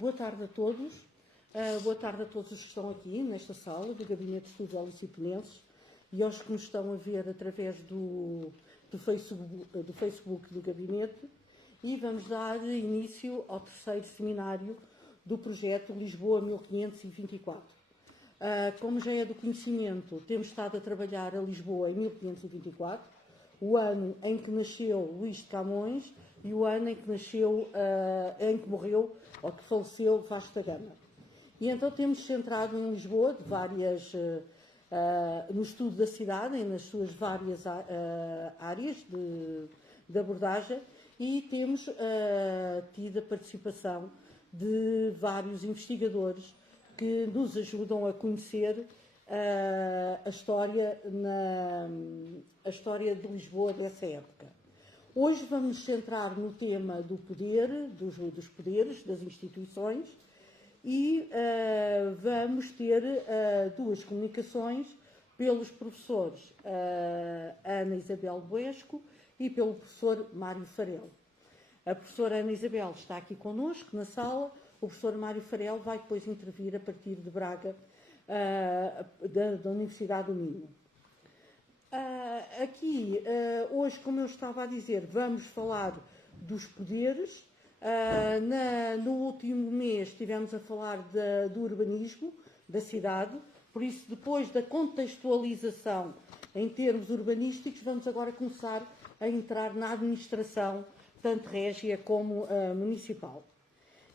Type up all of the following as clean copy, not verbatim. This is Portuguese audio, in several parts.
Boa tarde a todos. Boa tarde a todos os que estão aqui nesta sala do Gabinete de Estudos Alicipenenses e aos que nos estão a ver através do Facebook do Gabinete. E vamos dar início ao terceiro seminário do projeto Lisboa 1524. Como já é do conhecimento, temos estado a trabalhar a Lisboa em 1524, o ano em que nasceu Luís de Camões e o ano em que morreu ou que faleceu Vasco da Gama. E então temos centrado em Lisboa no estudo da cidade, e nas suas várias áreas de abordagem, e temos tido a participação de vários investigadores que nos ajudam a conhecer a história de Lisboa dessa época. Hoje vamos nos centrar no tema do poder, dos poderes, das instituições, e vamos ter duas comunicações pelos professores Ana Isabel Buesco e pelo professor Mário Farel. A professora Ana Isabel está aqui connosco na sala, o professor Mário Farel vai depois intervir a partir de Braga, da Universidade do Minho. Hoje, como eu estava a dizer, vamos falar dos poderes. No último mês estivemos a falar do urbanismo da cidade, por isso, depois da contextualização em termos urbanísticos, vamos agora começar a entrar na administração, tanto régia como municipal.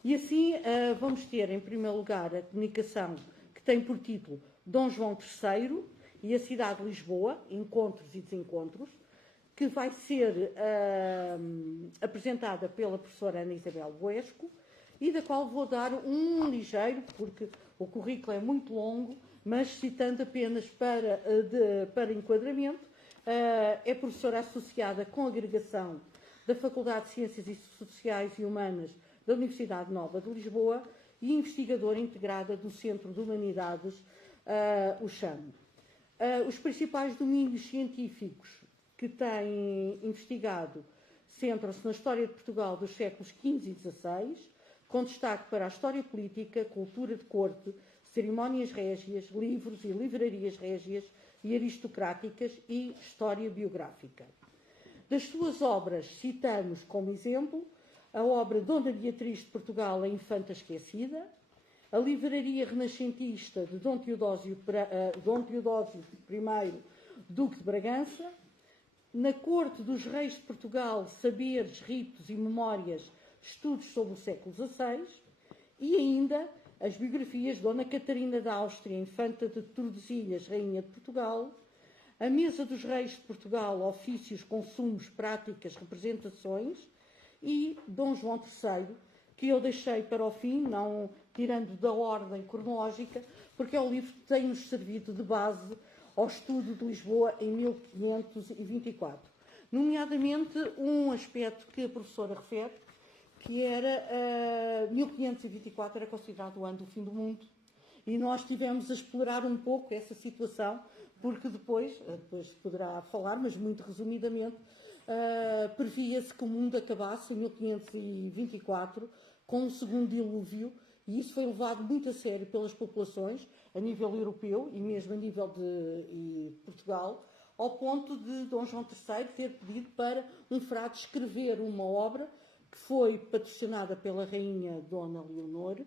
E assim vamos ter, em primeiro lugar, a comunicação que tem por título Dom João III e a cidade de Lisboa, encontros e desencontros, que vai ser apresentada pela professora Ana Isabel Buesco e da qual vou dar um ligeiro, porque o currículo é muito longo, mas citando apenas para enquadramento, é professora associada com agregação da Faculdade de Ciências Sociais e Humanas da Universidade Nova de Lisboa e investigadora integrada do Centro de Humanidades, o CHAM. Os principais domínios científicos que tem investigado centram-se na história de Portugal dos séculos XV e XVI, com destaque para a história política, cultura de corte, cerimónias régias, livros e livrarias régias e aristocráticas e história biográfica. Das suas obras citamos como exemplo a obra Dona Beatriz de Portugal, a Infanta Esquecida, a livraria renascentista de Dom Teodósio I, Duque de Bragança, Na Corte dos Reis de Portugal, Saberes, Ritos e Memórias, Estudos sobre o século XVI, e ainda as biografias de Dona Catarina da Áustria, Infanta de Tordesilhas, Rainha de Portugal, A Mesa dos Reis de Portugal, Ofícios, Consumos, Práticas, Representações, e Dom João III, que eu deixei para o fim, não tirando da ordem cronológica, porque é o livro que tem-nos servido de base ao estudo de Lisboa em 1524. Nomeadamente, um aspecto que a professora refere, que era 1524 era considerado o ano do fim do mundo, e nós tivemos a explorar um pouco essa situação, porque depois poderá falar, mas muito resumidamente, previa-se que o mundo acabasse em 1524 com um segundo dilúvio, e isso foi levado muito a sério pelas populações a nível europeu e mesmo a nível de Portugal, ao ponto de Dom João III ter pedido para um frade escrever uma obra que foi patrocinada pela rainha Dona Leonor,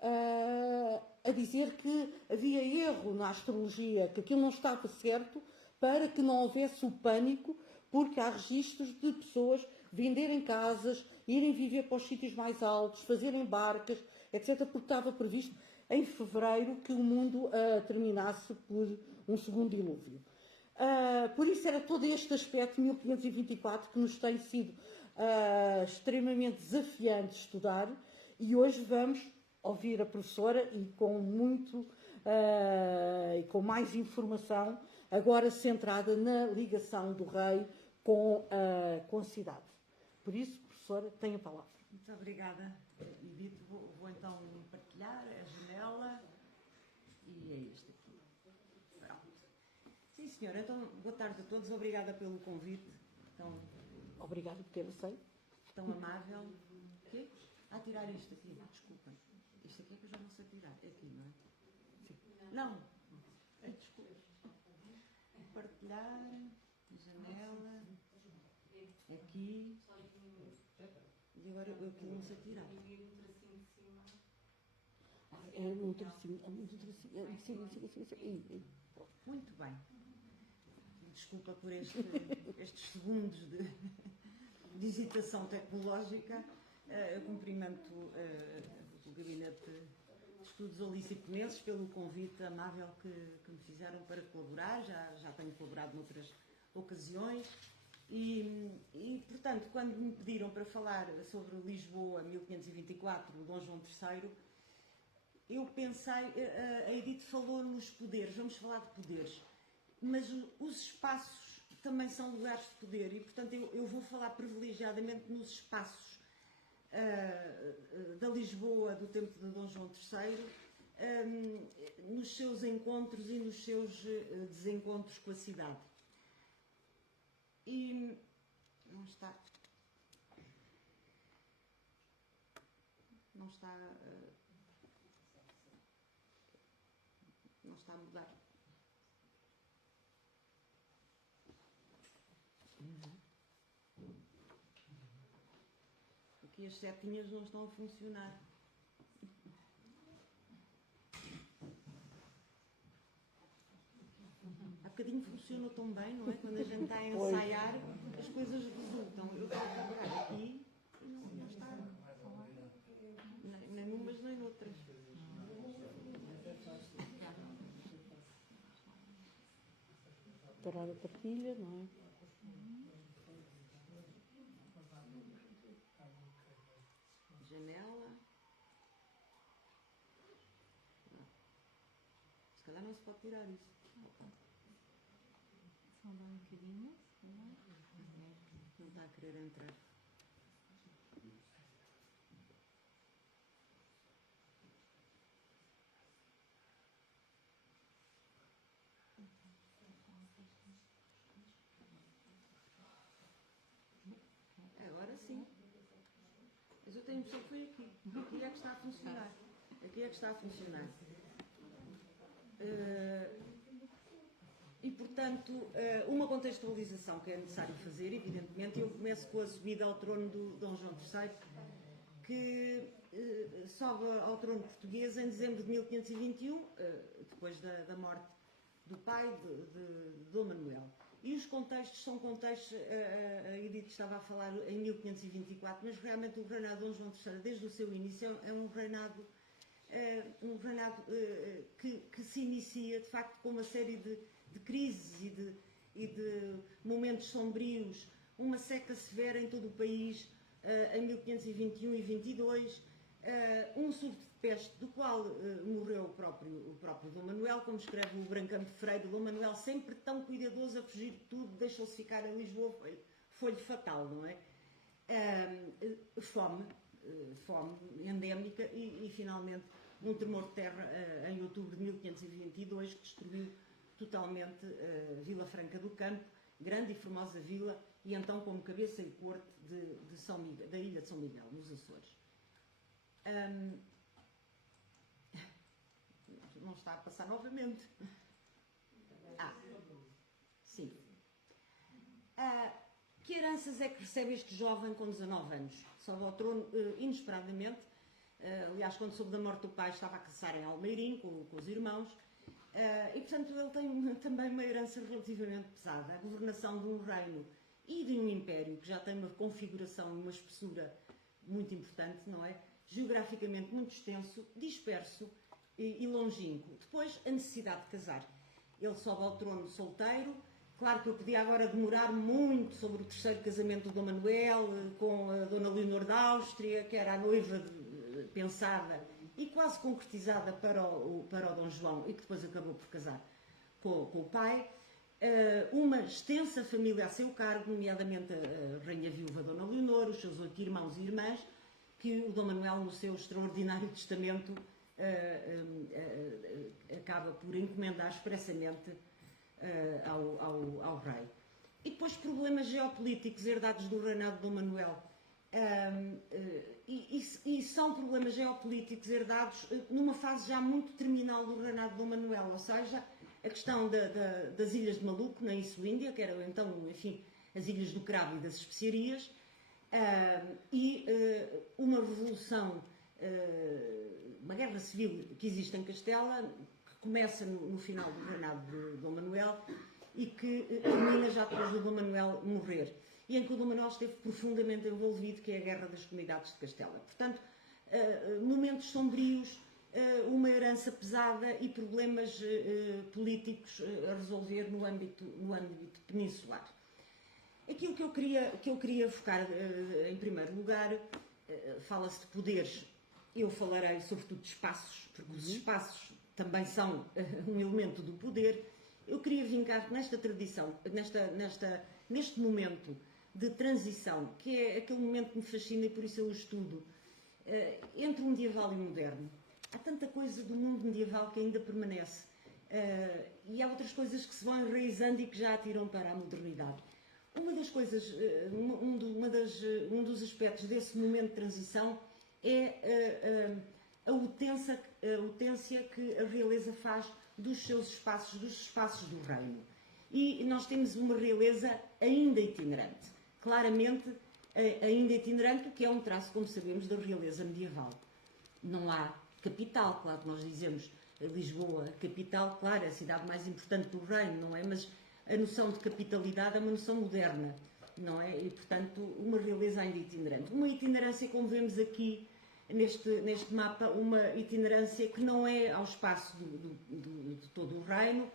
a dizer que havia erro na astrologia, que aquilo não estava certo, para que não houvesse o pânico, porque há registros de pessoas venderem casas, irem viver para os sítios mais altos, fazerem barcas, etc., porque estava previsto em fevereiro que o mundo terminasse por um segundo dilúvio. Por isso era todo este aspecto de 1524 que nos tem sido extremamente desafiante estudar, e hoje vamos ouvir a professora e com mais informação, agora centrada na ligação do rei com a cidade. Por isso, professora, tem a palavra. Muito obrigada, Edith. Vou então partilhar a janela e é este aqui. Pronto. Sim, senhora. Então, boa tarde a todos. Obrigada pelo convite. Obrigada por ter aceito. Tão amável. a tirar isto aqui, desculpem. Isto aqui é que eu já não sei tirar. É aqui, não é? Sim. Não. Desculpa. Partilhar, janela, aqui. E agora eu aqui não sei tirar. É um tracinho, Muito bem. Desculpa por estes segundos de hesitação tecnológica. Eu cumprimento o Gabinete de Estudos Holícipenses pelo convite amável que me fizeram para colaborar. Já tenho colaborado noutras ocasiões. E, portanto, quando me pediram para falar sobre Lisboa 1524, Dom João III, eu pensei, a Edith falou nos poderes, vamos falar de poderes, mas os espaços também são lugares de poder e, portanto, eu vou falar privilegiadamente nos espaços da Lisboa do tempo de Dom João III, nos seus encontros e nos seus desencontros com a cidade. E não está a mudar. Aqui as setinhas não estão a funcionar. Há bocadinho funcionou tão bem, não é? Quando a gente está a ensaiar, as coisas resultam. Eu estou a trabalhar aqui e não está. Nem numas nem noutras. Parar a partilha, não é? Janela. Não. Se calhar não se pode tirar isso. Só dá um bocadinho. Não está a querer entrar. Agora sim. Mas eu tenho a impressão que foi aqui. Aqui é que está a funcionar. Aqui é que está a funcionar. E, portanto, uma contextualização que é necessário fazer, evidentemente, eu começo com a subida ao trono do Dom João III, que sobe ao trono português em dezembro de 1521, depois da morte do pai de Dom Manuel. E os contextos são contextos, a Edith estava a falar em 1524, mas realmente o reinado de Dom João III, desde o seu início, é um reinado que se inicia, de facto, com uma série de crises e de momentos sombrios, uma seca severa em todo o país, em 1521 e 22, um surto de peste, do qual morreu o próprio Dom Manuel, como escreve o Brancampo Freire. Dom Manuel, sempre tão cuidadoso a fugir de tudo, deixou-se ficar em Lisboa, foi-lhe fatal, não é? Fome endémica e finalmente um tremor de terra em outubro de 1522 que destruiu totalmente Vila Franca do Campo, grande e formosa vila, e então como cabeça e corte da ilha de São Miguel, nos Açores. Não está a passar novamente. Sim. Que heranças é que recebe este jovem com 19 anos? Sobe ao trono inesperadamente. Aliás, quando soube da morte do pai, estava a caçar em Almeirim com os irmãos. E, portanto, ele tem também uma herança relativamente pesada. A governação de um reino e de um império que já tem uma configuração e uma espessura muito importante, não é? Geograficamente muito extenso, disperso e longínquo. Depois, a necessidade de casar. Ele sobe ao trono solteiro. Claro que eu podia agora demorar muito sobre o terceiro casamento do Dom Manuel com a Dona Leonor da Áustria, que era a noiva pensada e quase concretizada para o Dom João e que depois acabou por casar com o pai. Uma extensa família a seu cargo, nomeadamente a Rainha Viúva Dona Leonor, os seus 8 irmãos e irmãs, que o Dom Manuel, no seu extraordinário testamento, acaba por encomendar expressamente ao rei. E depois problemas geopolíticos herdados do reinado de Dom Manuel. E são problemas geopolíticos herdados numa fase já muito terminal do reinado de Dom Manuel, ou seja, a questão das Ilhas de Maluco, na Isso-Índia, que eram então, enfim, as Ilhas do Cravo e das Especiarias, uma revolução, uma guerra civil que existe em Castela, que começa no final do reinado de Dom Manuel e que termina já depois do Dom Manuel morrer, e em que o Dom Manuel esteve profundamente envolvido, que é a Guerra das Comunidades de Castela. Portanto, momentos sombrios, uma herança pesada e problemas políticos a resolver no âmbito peninsular. Aquilo que eu queria focar, em primeiro lugar, fala-se de poderes. Eu falarei sobretudo de espaços, porque os espaços também são um elemento do poder. Eu queria vincar nesta tradição, neste momento de transição, que é aquele momento que me fascina e por isso eu o estudo, entre o medieval e o moderno. Há tanta coisa do mundo medieval que ainda permanece, e há outras coisas que se vão enraizando e que já atiram para a modernidade. Uma das coisas, um dos aspectos desse momento de transição é a utência que a realeza faz dos seus espaços, dos espaços do reino. E nós temos uma realeza ainda itinerante, claramente ainda itinerante, o que é um traço, como sabemos, da realeza medieval. Não há capital, claro que nós dizemos Lisboa, capital, claro, é a cidade mais importante do reino, não é? Mas a noção de capitalidade é uma noção moderna, não é? E, portanto, uma realeza ainda itinerante. Uma itinerância, como vemos aqui neste mapa, uma itinerância que não é ao espaço de todo o reino.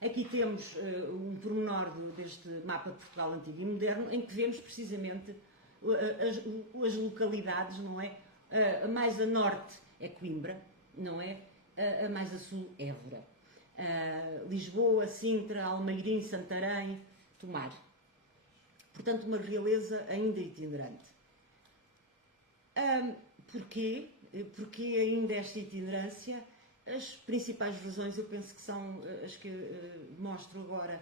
Aqui temos um pormenor deste mapa de Portugal antigo e moderno, em que vemos precisamente as localidades, não é? A mais a norte é Coimbra, não é? A mais a sul, Évora. Lisboa, Sintra, Almeirim, Santarém, Tomar. Portanto, uma realeza ainda itinerante. Porquê? Porque ainda esta itinerância? As principais razões, eu penso que são as que mostro agora.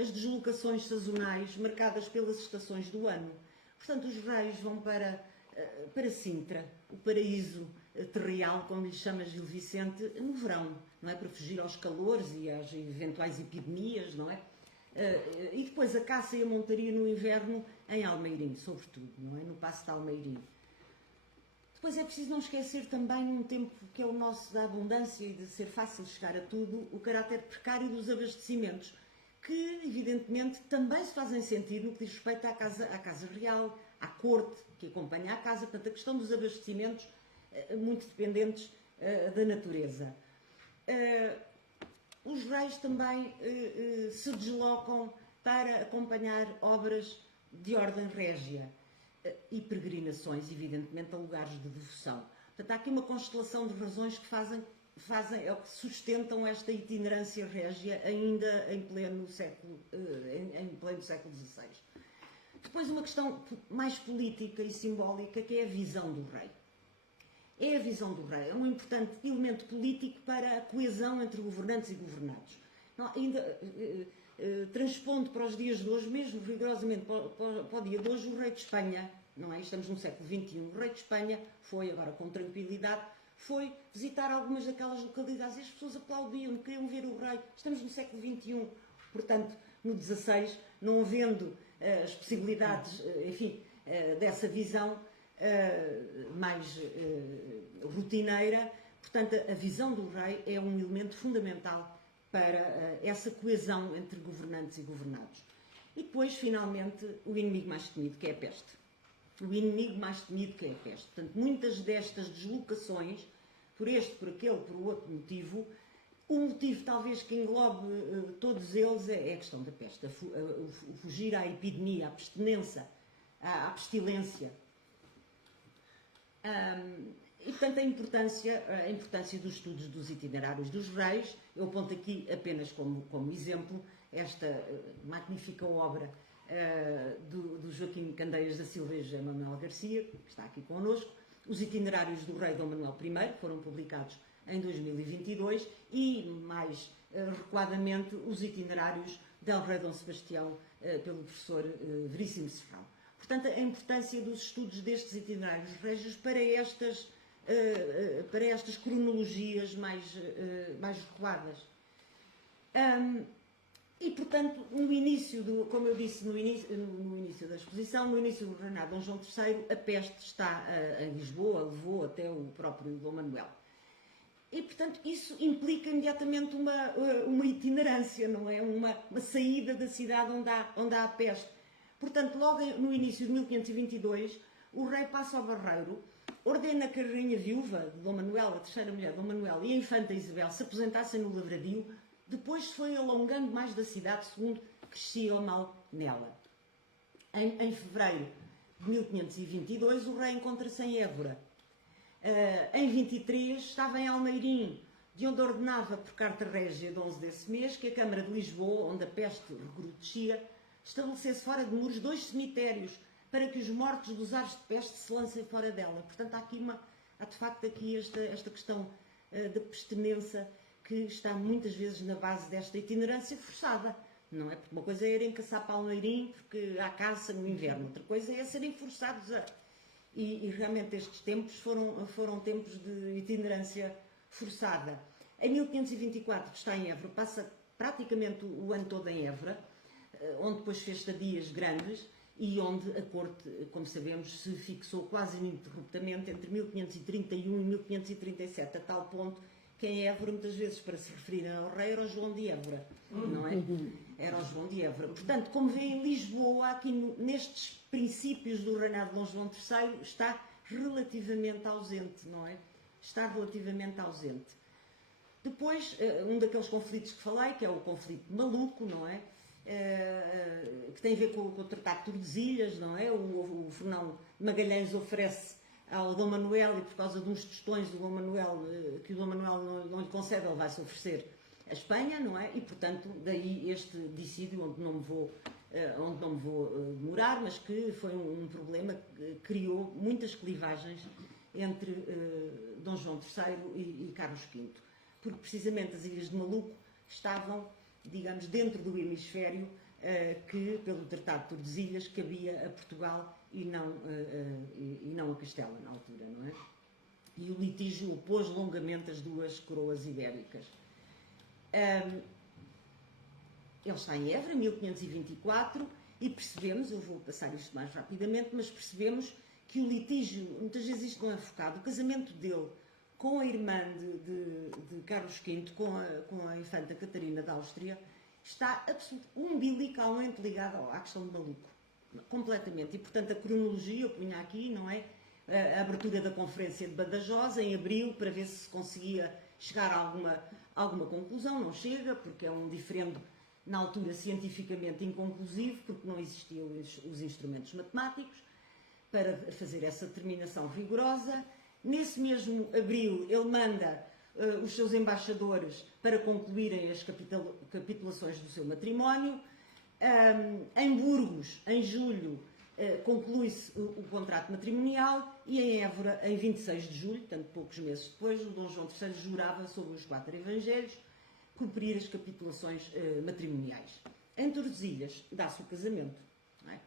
As deslocações sazonais marcadas pelas estações do ano. Portanto, os reis vão para Sintra, o paraíso terreal, como lhe chama Gil Vicente, no verão, não é? Para fugir aos calores e às eventuais epidemias, não é? E depois a caça e a montaria no inverno em Almeirim, sobretudo, não é? No Paço de Almeirim. Depois é preciso não esquecer também um tempo que é o nosso da abundância e de ser fácil chegar a tudo, o caráter precário dos abastecimentos, que evidentemente também se fazem sentido no que diz respeito à casa real, à corte que acompanha a casa, portanto a questão dos abastecimentos muito dependentes da natureza. Os reis também se deslocam para acompanhar obras de ordem régia e peregrinações, evidentemente, a lugares de devoção. Portanto, há aqui uma constelação de razões que que sustentam esta itinerância régia ainda em pleno século XVI. Depois, uma questão mais política e simbólica, que é a visão do rei. É a visão do rei, é um importante elemento político para a coesão entre governantes e governados. Não, ainda transpondo para os dias de hoje, mesmo rigorosamente para o dia de hoje, o rei de Espanha, não é? Estamos no século XXI, o rei de Espanha foi, agora com tranquilidade, foi visitar algumas daquelas localidades e as pessoas aplaudiam, queriam ver o rei. Estamos no século XXI, portanto, no XVI, não havendo as possibilidades, enfim, dessa visão mais rotineira, portanto, a visão do rei é um elemento fundamental para essa coesão entre governantes e governados. E depois, finalmente, o inimigo mais temido, que é a peste. O inimigo mais temido, que é a peste. Portanto, muitas destas deslocações, por este, por aquele, por outro motivo, o motivo talvez que englobe todos eles é a questão da peste, o fugir à epidemia, à pestilência, à pestilência. E, portanto, a importância dos estudos dos itinerários dos reis. Eu aponto aqui apenas como exemplo esta magnífica obra do Joaquim Candeias da Silva e José Manuel Garcia, que está aqui connosco, os itinerários do rei Dom Manuel I, que foram publicados em 2022, e, mais recuadamente, os itinerários del rei Dom Sebastião, pelo professor Veríssimo Serrão. portanto, a importância dos estudos destes itinerários régios para estas cronologias mais reguladas. E, portanto, no início, como eu disse no início da exposição, no início do reinado de Dom João III, a peste está em Lisboa, levou até o próprio Dom Manuel. E, portanto, isso implica imediatamente uma itinerância, não é? Uma saída da cidade onde há a peste. Portanto, logo no início de 1522, o rei passa ao Barreiro, ordena que a rainha viúva de Dom Manuel, a terceira mulher de Dom Manuel, e a infanta Isabel se aposentassem no lavradio. Depois se foi alongando mais da cidade, segundo crescia o mal nela. Em fevereiro de 1522, o rei encontra-se em Évora. Em 23, estava em Almeirim, de onde ordenava por carta régia de 11 desse mês que a Câmara de Lisboa, onde a peste recrudescia, estabelecesse fora de muros 2 cemitérios para que os mortos dos ares de peste se lancem fora dela. Portanto, há de facto aqui esta questão da pestinença que está muitas vezes na base desta itinerância forçada, não é? Porque uma coisa é irem caçar para Almeirim porque há caça no inverno, outra coisa é serem forçados a... E realmente estes tempos foram tempos de itinerância forçada. Em 1524 está em Évora, passa praticamente o ano todo em Évora, onde depois fez estadias grandes e onde a corte, como sabemos, se fixou quase ininterruptamente entre 1531 e 1537, a tal ponto que em Évora, muitas vezes, para se referir ao rei, era o João de Évora, não é? Era o João de Évora. Portanto, como vêem, Lisboa, aqui nestes princípios do reinado de Dom João III, está relativamente ausente, não é? Está relativamente ausente. Depois, um daqueles conflitos que falei, que é o conflito de Maluco, não é? Que tem a ver com o Tratado de Tordesilhas, não é? O Fernão Magalhães oferece ao Dom Manuel, e por causa de uns tostões do Dom Manuel, que o Dom Manuel não lhe concede, ele vai-se oferecer a Espanha, não é? E, portanto, daí este dissídio, onde não me vou demorar, mas que foi um problema que criou muitas clivagens entre Dom João III e Carlos V, porque precisamente as Ilhas de Maluco estavam, digamos, dentro do hemisfério que, pelo Tratado de Tordesilhas, cabia a Portugal e não a Castela, na altura, não é? E o litígio opôs longamente as duas coroas ibéricas. Ele está em Évora, 1524, e percebemos, eu vou passar isto mais rapidamente, mas percebemos que o litígio, muitas vezes isto não é focado, o casamento dele com a irmã de Carlos V, com a infanta Catarina da Áustria, está umbilicalmente ligado à questão de Maluco. Completamente. E, portanto, a cronologia, eu punha aqui, não é? A abertura da Conferência de Badajoz, em abril, para ver se conseguia chegar a alguma conclusão. Não chega, porque é um diferendo, na altura, cientificamente inconclusivo, porque não existiam os instrumentos matemáticos para fazer essa determinação rigorosa. Nesse mesmo abril, ele manda os seus embaixadores para concluírem as capitulações do seu matrimónio. Em Burgos, em julho, conclui-se o contrato matrimonial e em Évora, em 26 de julho, portanto poucos meses depois, o Dom João III jurava sobre os 4 evangelhos cumprir as capitulações matrimoniais. Em Tordesilhas dá-se o casamento, não é?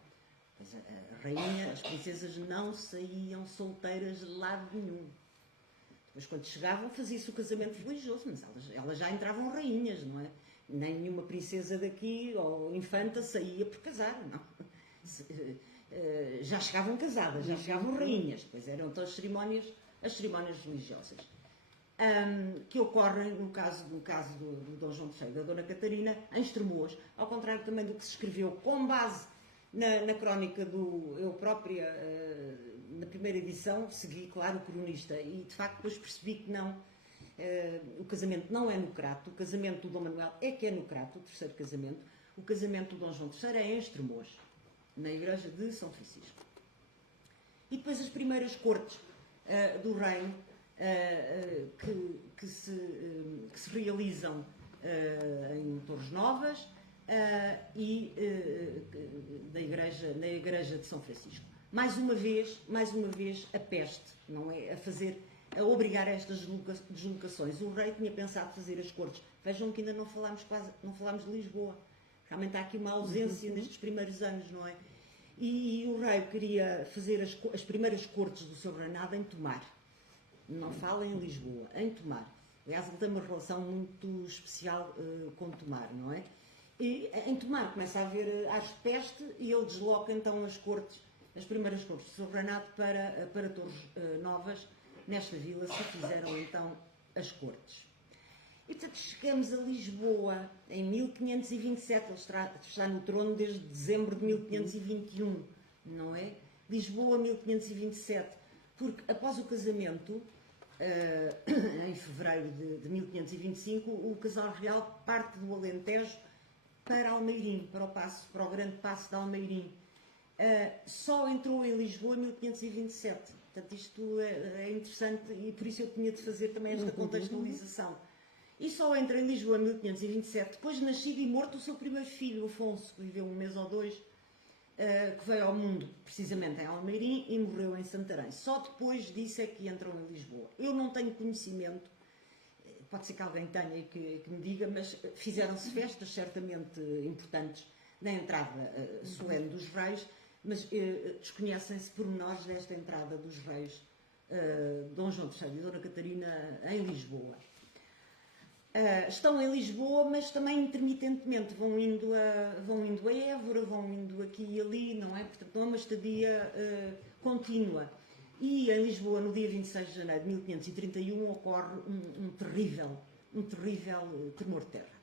Pois a rainha, as princesas não saíam solteiras de lado nenhum. Depois, quando chegavam, fazia-se o casamento religioso, mas elas já entravam rainhas, não é? Nenhuma princesa daqui ou infanta saía por casar, não. Já chegavam casadas, já chegavam rainhas, depois eram todas as cerimónias religiosas. Que ocorrem no caso do Dom João III e da Dona Catarina, em Estremoz, ao contrário também do que se escreveu com base na crónica eu própria, na primeira edição, segui, claro, o cronista, e de facto depois percebi que não, o casamento não é no Crato, o casamento do Dom Manuel é que é no Crato, o terceiro casamento, o casamento do Dom João III é em Estremoz, na igreja de São Francisco. E depois as primeiras cortes do reino que se realizam em Torres Novas e na igreja de São Francisco. Mais uma vez a peste, não é? A obrigar a estas deslocações. O rei tinha pensado fazer as cortes. Vejam que ainda não falámos de Lisboa. Realmente há aqui uma ausência nestes primeiros anos, não é? e o rei queria fazer as primeiras cortes do seu reinado em Tomar. Não fala em Lisboa, em Tomar. Aliás, ele tem uma relação muito especial com Tomar, não é? E em Tomar começa a haver peste e ele desloca então as primeiras cortes do seu reinado para Torres Novas. Nesta vila se fizeram então as cortes. E portanto chegamos a Lisboa em 1527, ele está no trono desde dezembro de 1521, não é? Lisboa 1527, porque após o casamento, em fevereiro de 1525, o casal real parte do Alentejo para Almeirim, para o grande paço de Almeirim. Só entrou em Lisboa em 1527. Portanto, isto é interessante e por isso eu tinha de fazer também esta contextualização. E só entra em Lisboa em 1527, depois de nascido e morto o seu primeiro filho, Afonso, que viveu um mês ou dois, que veio ao mundo precisamente em Almeirim e morreu em Santarém. Só depois disso é que entram em Lisboa. Eu não tenho conhecimento, pode ser que alguém tenha e que me diga, mas fizeram-se festas certamente importantes na entrada solene dos reis, mas desconhecem-se pormenores desta entrada dos reis, Dom João III e Dona Catarina, em Lisboa. Estão em Lisboa, mas também intermitentemente vão indo a Évora, vão indo aqui e ali, não é? Portanto, não é uma estadia contínua. E em Lisboa, no dia 26 de janeiro de 1531, ocorre um terrível tremor de terra.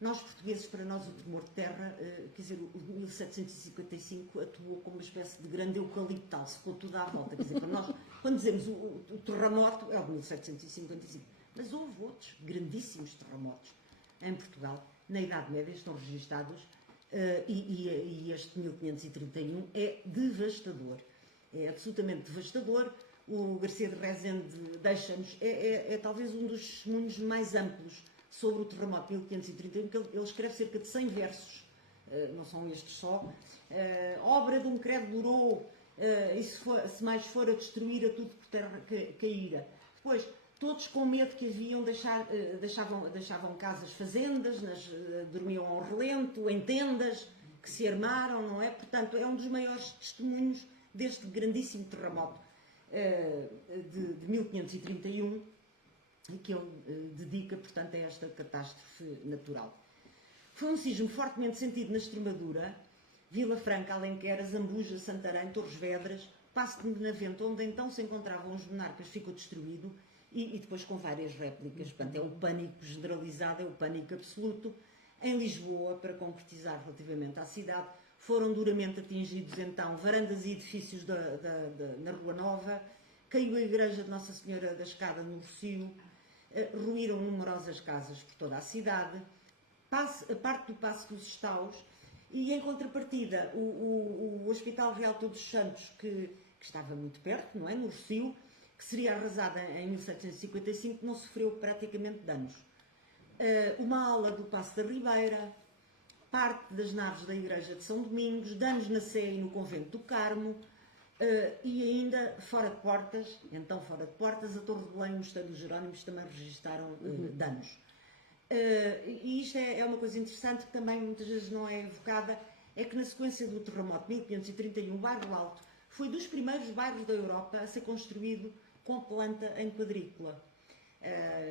Nós, portugueses, para nós o tremor de terra, quer dizer, o de 1755 atuou como uma espécie de grande eucaliptal, se ficou tudo à volta. Quer dizer, para nós, quando dizemos o terremoto, é o de 1755. Mas houve outros grandíssimos terremotos em Portugal, na Idade Média, estão registados, e este 1531 é devastador. É absolutamente devastador. O Garcia de Rezende deixa-nos, é talvez um dos testemunhos mais amplos sobre o terremoto de 1531, que ele escreve cerca de 100 versos, não são estes só. Obra de um credo durou, e se mais for a destruir a tudo por terra caíra. Depois, todos com medo que haviam, deixavam casas, fazendas, dormiam ao relento, em tendas, que se armaram, não é? Portanto, é um dos maiores testemunhos deste grandíssimo terremoto de 1531, que ele dedica, portanto, a esta catástrofe natural. Foi um sismo fortemente sentido na Extremadura, Vila Franca, Alenquer, Zambuja, Santarém, Torres Vedras, Paço de Benavente, onde então se encontravam os monarcas, ficou destruído, e depois com várias réplicas. Portanto, é o pânico generalizado, é o pânico absoluto. Em Lisboa, para concretizar relativamente à cidade, foram duramente atingidos então varandas e edifícios na Rua Nova, caiu a igreja de Nossa Senhora da Escada no Rossio, ruíram numerosas casas por toda a cidade, a parte do Paço dos Estaus, e em contrapartida o Hospital Real Todos os Santos, que estava muito perto, não é, no Rossio, que seria arrasada em 1755, não sofreu praticamente danos. Uma ala do Paço da Ribeira, parte das naves da Igreja de São Domingos, danos na Sé e no Convento do Carmo, e ainda fora de portas, a Torre de Belém e o Mosteiro dos Jerónimos também registaram danos. E isto é uma coisa interessante que também muitas vezes não é evocada, é que na sequência do terremoto de 1531, o bairro Alto foi dos primeiros bairros da Europa a ser construído com planta em quadrícula.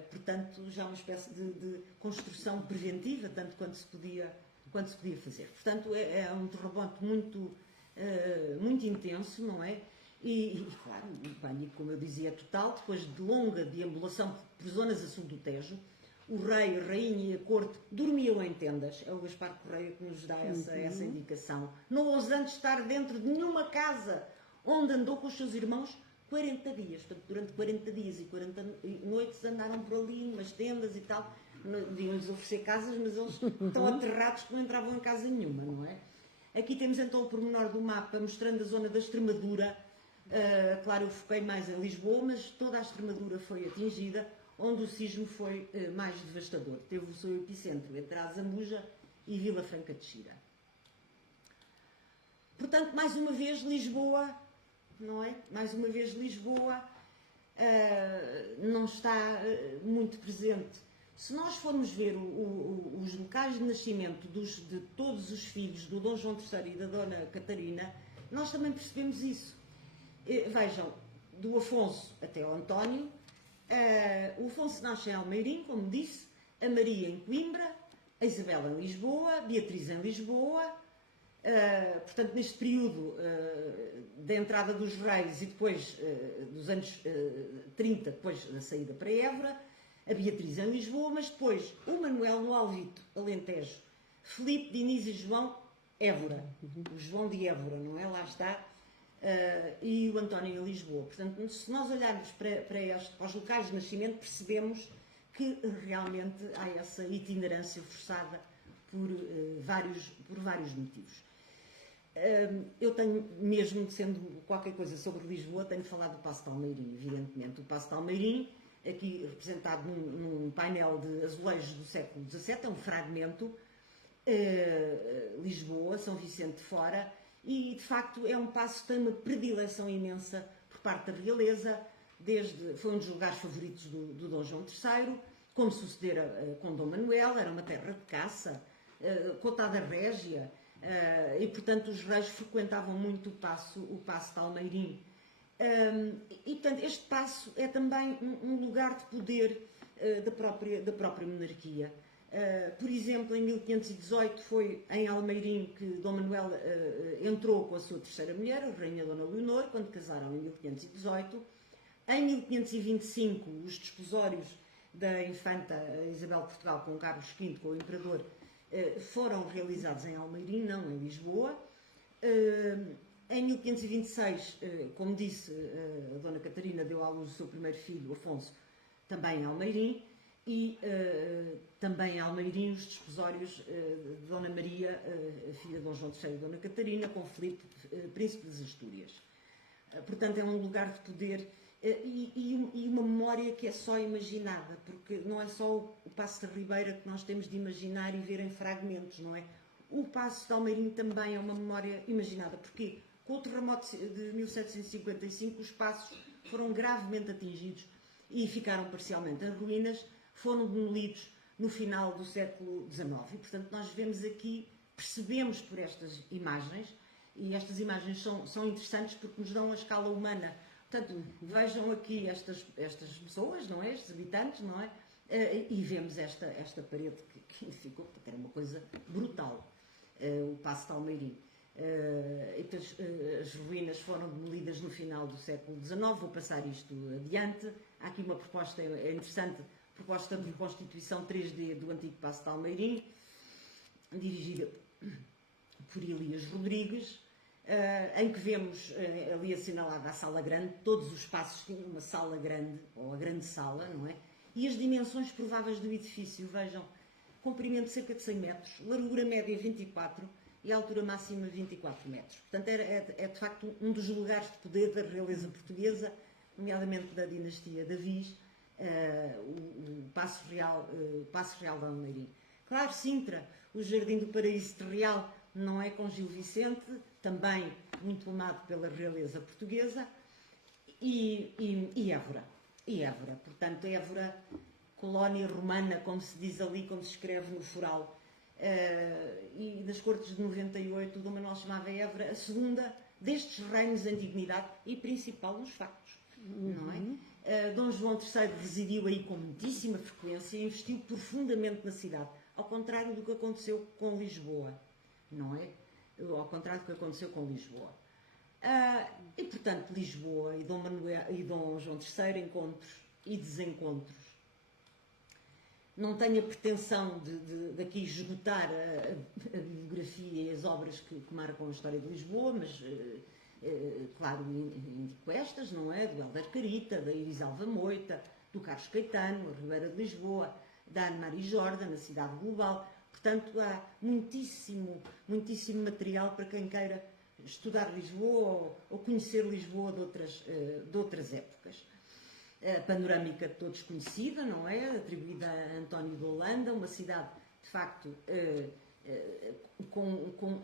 Portanto, já uma espécie de construção preventiva, tanto quanto se podia fazer. Portanto, é um terremoto muito intenso, não é? E claro, o pânico, como eu dizia, é total. Depois de longa deambulação por zonas a sul do Tejo, o rei, a rainha e a corte dormiam em tendas. É o Gaspar Correia que nos dá essa indicação. Não ousando estar dentro de nenhuma casa onde andou com os seus irmãos 40 dias. Portanto, durante 40 dias e 40 noites andaram por ali, umas tendas e tal. Deviam-lhes oferecer casas, mas eles estão aterrados que não entravam em casa nenhuma, não é? Aqui temos então o pormenor do mapa mostrando a zona da Extremadura. Claro, eu foquei mais em Lisboa, mas toda a Extremadura foi atingida, onde o sismo foi mais devastador. Teve o seu epicentro entre a Zambuja e Vila Franca de Xira. Portanto, mais uma vez Lisboa, não é? Mais uma vez Lisboa não está muito presente. Se nós formos ver os locais de nascimento de todos os filhos do Dom João III e da Dona Catarina, nós também percebemos isso. Vejam, do Afonso até ao António, o Afonso nasce em Almeirim, como disse, a Maria em Coimbra, a Isabel em Lisboa, a Beatriz em Lisboa. Portanto, neste período da entrada dos reis e depois dos anos 30, depois da saída para Évora, a Beatriz em Lisboa, mas depois o Manuel no Alvito, Alentejo, Filipe, Diniz e João, Évora. O João de Évora, não é? Lá está. E o António em Lisboa. Portanto, se nós olharmos para os locais de nascimento, percebemos que realmente há essa itinerância forçada por vários motivos. Eu tenho, mesmo sendo qualquer coisa sobre Lisboa, tenho falado do Paço de Almeirim, evidentemente. O Paço de Almeirim, aqui representado num painel de azulejos do século XVII, é um fragmento. Lisboa, São Vicente de Fora, e de facto é um paço que tem uma predileção imensa por parte da realeza, foi um dos lugares favoritos do Dom João III, como sucedera com Dom Manuel, era uma terra de caça, cotada régia, e portanto os reis frequentavam muito o paço de Almeirim. E portanto este paço é também um lugar de poder da própria monarquia. Por exemplo, em 1518 foi em Almeirim que Dom Manuel entrou com a sua terceira mulher, a rainha Dona Leonor, quando casaram em 1518. Em 1525, os desposórios da infanta Isabel de Portugal com Carlos V, com o imperador, foram realizados em Almeirim, não em Lisboa. Em 1526, como disse, a Dona Catarina deu à luz o seu primeiro filho, Afonso, também em Almeirim. E também em Almeirim os desposórios de Dona Maria, filha de Dom João III e Dona Catarina, com Filipe, príncipe das Astúrias. Portanto, é um lugar de poder e uma memória que é só imaginada, porque não é só o Paço da Ribeira que nós temos de imaginar e ver em fragmentos, não é? O Paço de Almeirim também é uma memória imaginada, porque com o terremoto de 1755 os passos foram gravemente atingidos e ficaram parcialmente em ruínas, foram demolidos no final do século XIX. E, portanto, nós vemos aqui, percebemos por estas imagens, e estas imagens são interessantes porque nos dão a escala humana. Portanto, vejam aqui estas pessoas, não é? Estes habitantes, não é? E vemos esta parede que ficou, porque era uma coisa brutal, o Paço de Almeirim. As ruínas foram demolidas no final do século XIX. Vou passar isto adiante. Há aqui uma proposta interessante, proposta de Constituição 3D do antigo Paço de Almeirim, dirigida por Elias Rodrigues, em que vemos ali assinalada a sala grande. Todos os passos tinham uma sala grande, ou a grande sala, não é? E as dimensões prováveis do edifício, vejam, comprimento cerca de 100 metros, largura média 24 e altura máxima 24 metros. Portanto, é de facto um dos lugares de poder da realeza portuguesa, nomeadamente da dinastia Davis, o Paço Real de Almeirim. Claro, Sintra, o Jardim do Paraíso de Real, não é, com Gil Vicente, também muito amado pela realeza portuguesa, e Évora. Portanto, Évora, colónia romana, como se diz ali, como se escreve no foral. E das Cortes de 98, o Dom Manuel chamava Évora a segunda destes reinos em dignidade e principal nos factos, não é? Dom João III residiu aí com muitíssima frequência e investiu profundamente na cidade, ao contrário do que aconteceu com Lisboa, não é? Ao contrário do que aconteceu com Lisboa. E, portanto, Lisboa e Dom Manuel e Dom João III, encontros e desencontros. Não tenho a pretensão de aqui esgotar a bibliografia e as obras que marcam a história de Lisboa, mas, claro, indico estas, não é? Do Hélder Carita, da Irisalva Moita, do Carlos Caetano, a Ribeira de Lisboa, da Anne-Marie Jordan, na Cidade Global. Portanto, há muitíssimo material para quem queira estudar Lisboa ou conhecer Lisboa de outras épocas. A panorâmica de todos conhecida, não é? Atribuída a António de Holanda, uma cidade, de facto,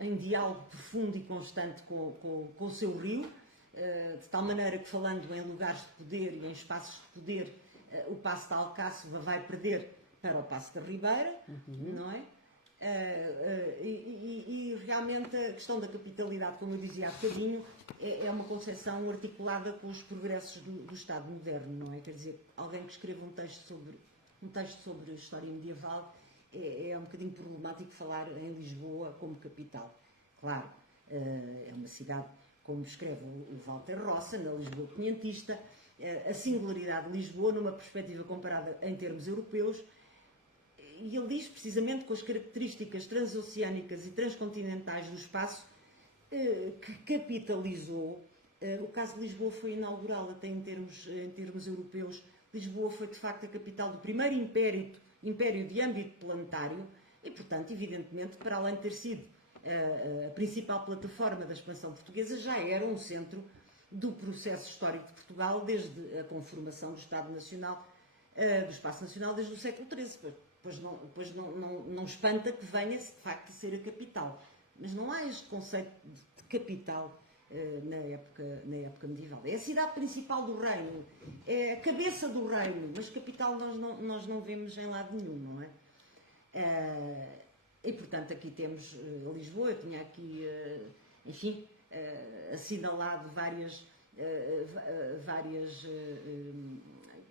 em diálogo profundo e constante com o seu rio, de tal maneira que, falando em lugares de poder e em espaços de poder, o Paço da Alcáçova vai perder para o Paço da Ribeira, não é? E realmente a questão da capitalidade, como eu dizia há bocadinho, é uma concepção articulada com os progressos do Estado moderno, não é? Quer dizer, alguém que escreva um texto sobre a história medieval é um bocadinho problemático falar em Lisboa como capital. Claro, é uma cidade, como escreve o Walter Rossa, na Lisboa quinhentista, a singularidade de Lisboa numa perspectiva comparada em termos europeus, e ele diz precisamente com as características transoceânicas e transcontinentais do espaço que capitalizou. O caso de Lisboa foi inaugural até em termos europeus. Lisboa foi de facto a capital do primeiro império de âmbito planetário e, portanto, evidentemente, para além de ter sido a principal plataforma da expansão portuguesa, já era um centro do processo histórico de Portugal desde a conformação do Estado Nacional, do Espaço Nacional, desde o século XIII. Pois não espanta que venha-se, de facto, a ser a capital. Mas não há este conceito de capital na época medieval. É a cidade principal do reino, é a cabeça do reino, mas capital nós não vemos em lado nenhum, não é? E, portanto, aqui temos Lisboa. Eu tinha aqui, enfim, assinalado várias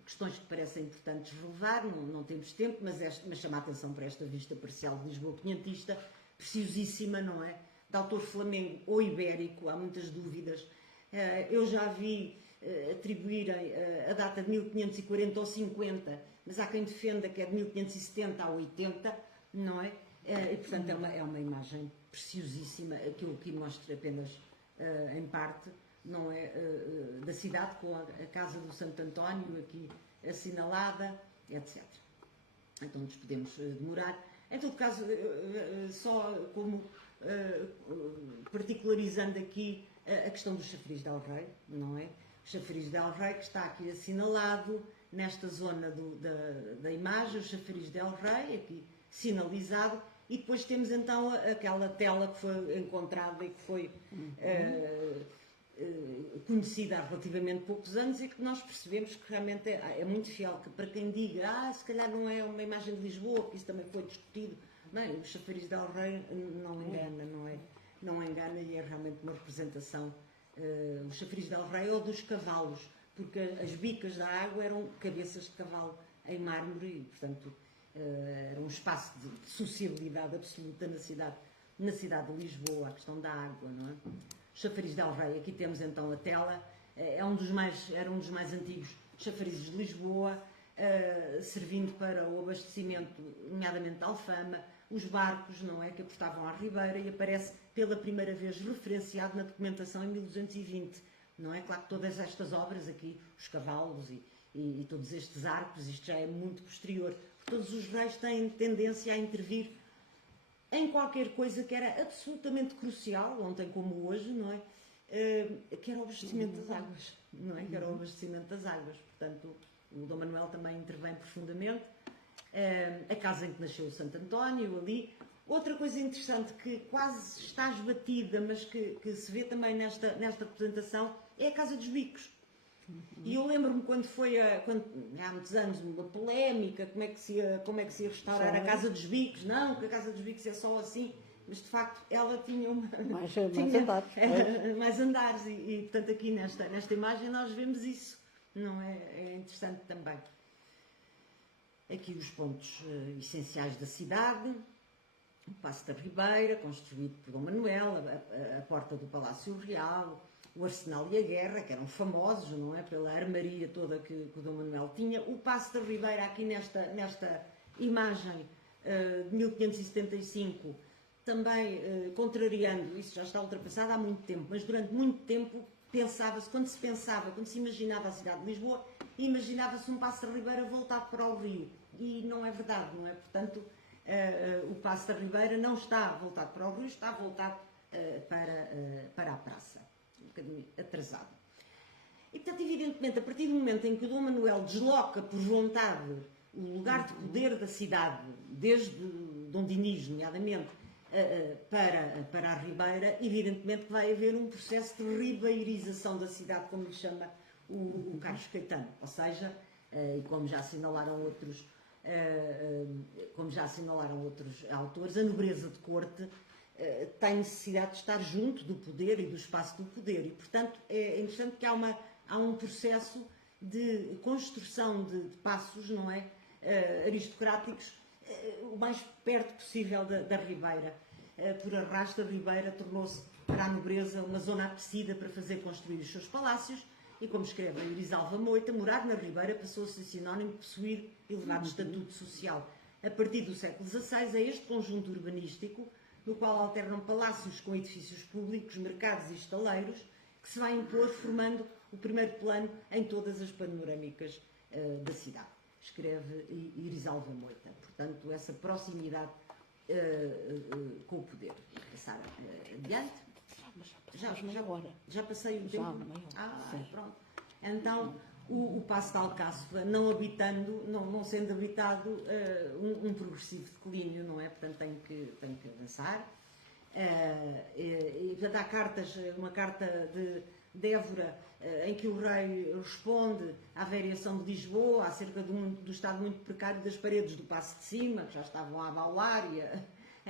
questões que parecem importantes relevar, não temos tempo, mas chama a atenção para esta vista parcial de Lisboa quinhentista, preciosíssima, não é? De autor flamengo ou ibérico, há muitas dúvidas. Eu já vi atribuírem a data de 1540 ou 50, mas há quem defenda que é de 1570 a 80, não é? E, portanto, é uma imagem preciosíssima, aquilo que mostra apenas em parte, não é, da cidade, com a Casa do Santo António aqui assinalada, etc. Então nos podemos demorar. Em todo caso, só como particularizando aqui a questão do chafariz de El Rei, não é? O chafariz de El Rei que está aqui assinalado nesta zona da imagem, o chafariz de El Rei, aqui sinalizado, e depois temos então aquela tela que foi encontrada e que foi conhecida há relativamente poucos anos e que nós percebemos que realmente é muito fiel, que para quem diga, se calhar não é uma imagem de Lisboa, que isso também foi discutido, bem, o chafariz de El Rei não engana, não engana, e é realmente uma representação, o chafariz de El Rei ou dos cavalos, porque as bicas da água eram cabeças de cavalo em mármore e, portanto, era um espaço de sociabilidade absoluta na cidade de Lisboa, a questão da água, não é? Chafariz de El Rei, aqui temos então a tela, era um dos mais antigos chafarizes de Lisboa, servindo para o abastecimento, nomeadamente de Alfama, os barcos, não é, que aportavam à Ribeira, e aparece pela primeira vez referenciado na documentação em 1220, não é? Claro que todas estas obras aqui, os cavalos e todos estes arcos, isto já é muito posterior. Todos os reis têm tendência a intervir em qualquer coisa que era absolutamente crucial, ontem como hoje, não é? Que era o abastecimento das águas, não é? Que era o abastecimento das águas. Portanto, o Dom Manuel também intervém profundamente. A casa em que nasceu o Santo António, ali. Outra coisa interessante que quase está esbatida, mas que se vê também nesta representação, é a Casa dos Bicos. E eu lembro-me quando há muitos anos, uma polémica, como é que se ia restaurar a Casa dos Bicos. Não, que a Casa dos Bicos é só assim, mas de facto ela tinha mais andares. Mais andares, e portanto aqui nesta imagem nós vemos isso, não é? É interessante também. Aqui os pontos essenciais da cidade, o Paço da Ribeira, construído por Dom Manuel, a porta do Palácio Real, o Arsenal e a Guerra, que eram famosos, não é? Pela armaria toda que o Dom Manuel tinha. O Paço da Ribeira, aqui nesta imagem de 1575, também contrariando, isso já está ultrapassado há muito tempo, mas durante muito tempo quando se imaginava a cidade de Lisboa, imaginava-se um Paço da Ribeira voltado para o Rio. E não é verdade, não é? Portanto, o Paço da Ribeira não está voltado para o Rio, está voltado para a praça. Um bocadinho atrasado. E, portanto, evidentemente, a partir do momento em que o Dom Manuel desloca por vontade o lugar de poder da cidade, desde Dom Dinis, nomeadamente, para a Ribeira, evidentemente que vai haver um processo de ribeirização da cidade, como lhe chama o Carlos Caetano. Ou seja, e como já assinalaram como já assinalaram outros autores, a nobreza de corte tem necessidade de estar junto do poder e do espaço do poder. E, portanto, é interessante que há um processo de construção de passos, não é? Aristocráticos, o mais perto possível da Ribeira. Por arrasto, a Ribeira tornou-se para a nobreza uma zona apetecida para fazer construir os seus palácios e, como escreve a Irisalva Moita, morar na Ribeira passou a ser sinónimo de possuir elevado estatuto social. A partir do século XVI é este conjunto urbanístico, no qual alternam palácios com edifícios públicos, mercados e estaleiros, que se vai impor formando o primeiro plano em todas as panorâmicas da cidade. Escreve Irisalva Moita. Portanto, essa proximidade com o poder. Passar adiante. Já passei o tempo? Pronto. Então, o Paço de Alcáçova, não sendo habitado, um progressivo declínio, não é? Portanto, tem que avançar. Portanto, há cartas, uma carta de Évora, em que o rei responde à variação de Lisboa acerca do estado muito precário das paredes do Paço de Cima, que já estavam a abaular e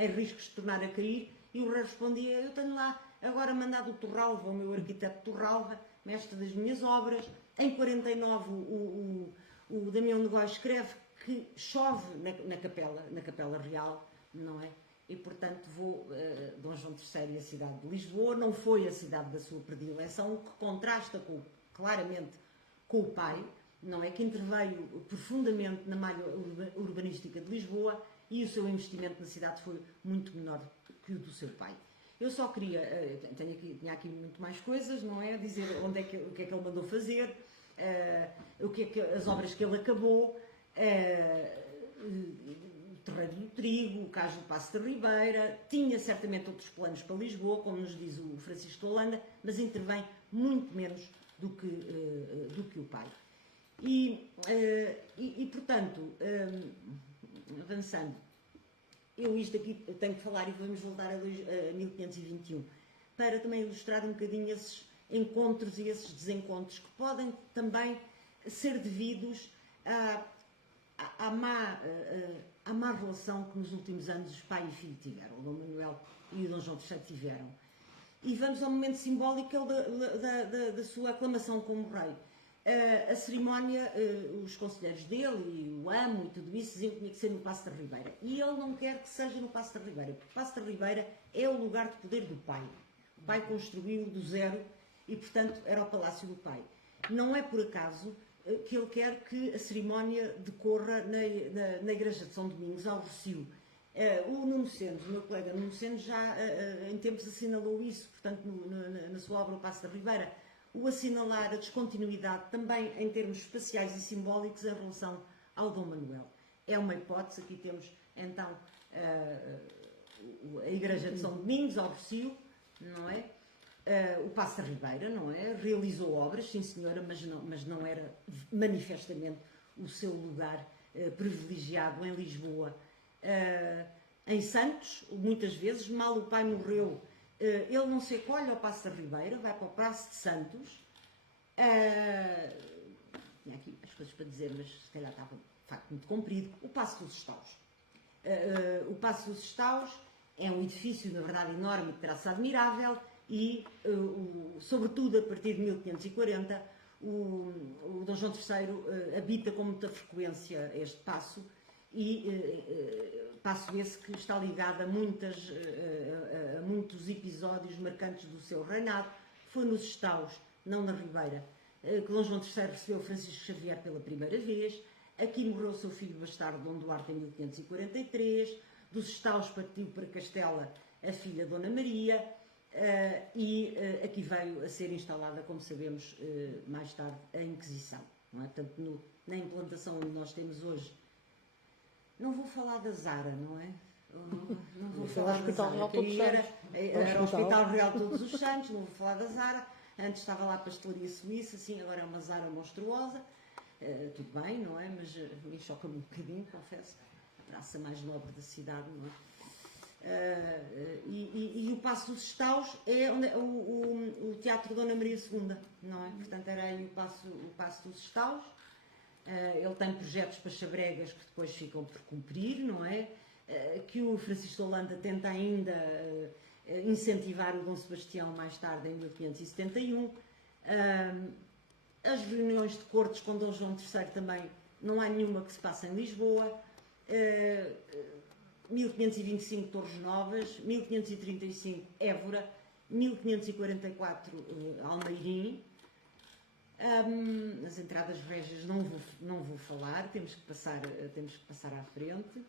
em riscos de tornar a cair, e o rei respondia: eu tenho lá agora mandado o Torralva, o meu arquiteto Torralva, mestre das minhas obras. Em 49 o Damião de Góis escreve que chove na Capela Real, não é? E, portanto, Dom João III e a cidade de Lisboa não foi a cidade da sua predileção, o que contrasta claramente com o pai, não é? Que interveio profundamente na malha urbanística de Lisboa e o seu investimento na cidade foi muito menor que o do seu pai. Eu só queria, tinha aqui muito mais coisas, não é? Dizer o que é que ele mandou fazer, as obras que ele acabou, o Terreiro do Trigo, o Cais do Paço da Ribeira. Tinha certamente outros planos para Lisboa, como nos diz o Francisco de Holanda, mas intervém muito menos do que o pai. Portanto, avançando, isto aqui tenho que falar e vamos voltar a 1521, para também ilustrar um bocadinho esses encontros e esses desencontros que podem também ser devidos à má relação que nos últimos anos os pai e filho tiveram, o Dom Manuel e o Dom João III tiveram. E vamos ao momento simbólico da sua aclamação como rei. A cerimónia, os conselheiros dele e o amo e tudo isso diziam que tinha que ser no Paço da Ribeira. E ele não quer que seja no Paço da Ribeira, porque o Paço da Ribeira é o lugar de poder do pai. O pai construiu do zero e, portanto, era o palácio do pai. Não é por acaso que ele quer que a cerimónia decorra na Igreja de São Domingos, ao Rossio. O Nuno Sendes, o meu colega Nuno Sendes, já em tempos assinalou isso, portanto, na sua obra O Paço da Ribeira, o assinalar a descontinuidade também em termos espaciais e simbólicos em relação ao Dom Manuel. É uma hipótese. Aqui temos, então, a Igreja de São Domingos, ao Rossio, não é? O Paço da Ribeira, não é? Realizou obras, sim senhora, mas não era manifestamente o seu lugar privilegiado em Lisboa. Em Santos, muitas vezes, mal o pai morreu, ele não se acolhe ao Paço da Ribeira, vai para o Paço de Santos. Tinha aqui as coisas para dizer, mas se calhar estava de facto muito comprido. O Paço dos Estaus. O Paço dos Estaus é um edifício, na verdade, enorme, de traço admirável e, sobretudo, a partir de 1540, o Dom João III habita com muita frequência este paço e passo esse que está ligado a muitos episódios marcantes do seu reinado. Foi nos Estaus, não na Ribeira, que Dom João III recebeu Francisco Xavier pela primeira vez. Aqui morreu o seu filho bastardo Dom Duarte em 1543. Dos Estaus partiu para Castela a filha Dona Maria, e aqui veio a ser instalada, como sabemos, mais tarde, a Inquisição. Não é? Portanto, na implantação onde nós temos hoje, não vou falar da Zara, não é? Não vou falar da Zara, que era o Hospital Real Todos os Santos, não vou falar da Zara. Antes estava lá a pastelaria suíça, assim, agora é uma Zara monstruosa. Tudo bem, não é? Mas me choca-me um bocadinho, confesso. A praça mais nobre da cidade, não é? E o Paço dos Estaus é o Teatro Dona Maria II, não é? Portanto, era aí o Paço dos Estaus. Ele tem projetos para Chabregas que depois ficam por cumprir, não é? Que o Francisco de Holanda tenta ainda incentivar o Dom Sebastião mais tarde, em 1571. As reuniões de cortes com Dom João III também, não há nenhuma que se passe em Lisboa. 1525 Torres Novas, 1535 Évora, 1544 Almeirim. As entradas régias não vou falar, temos que passar à frente.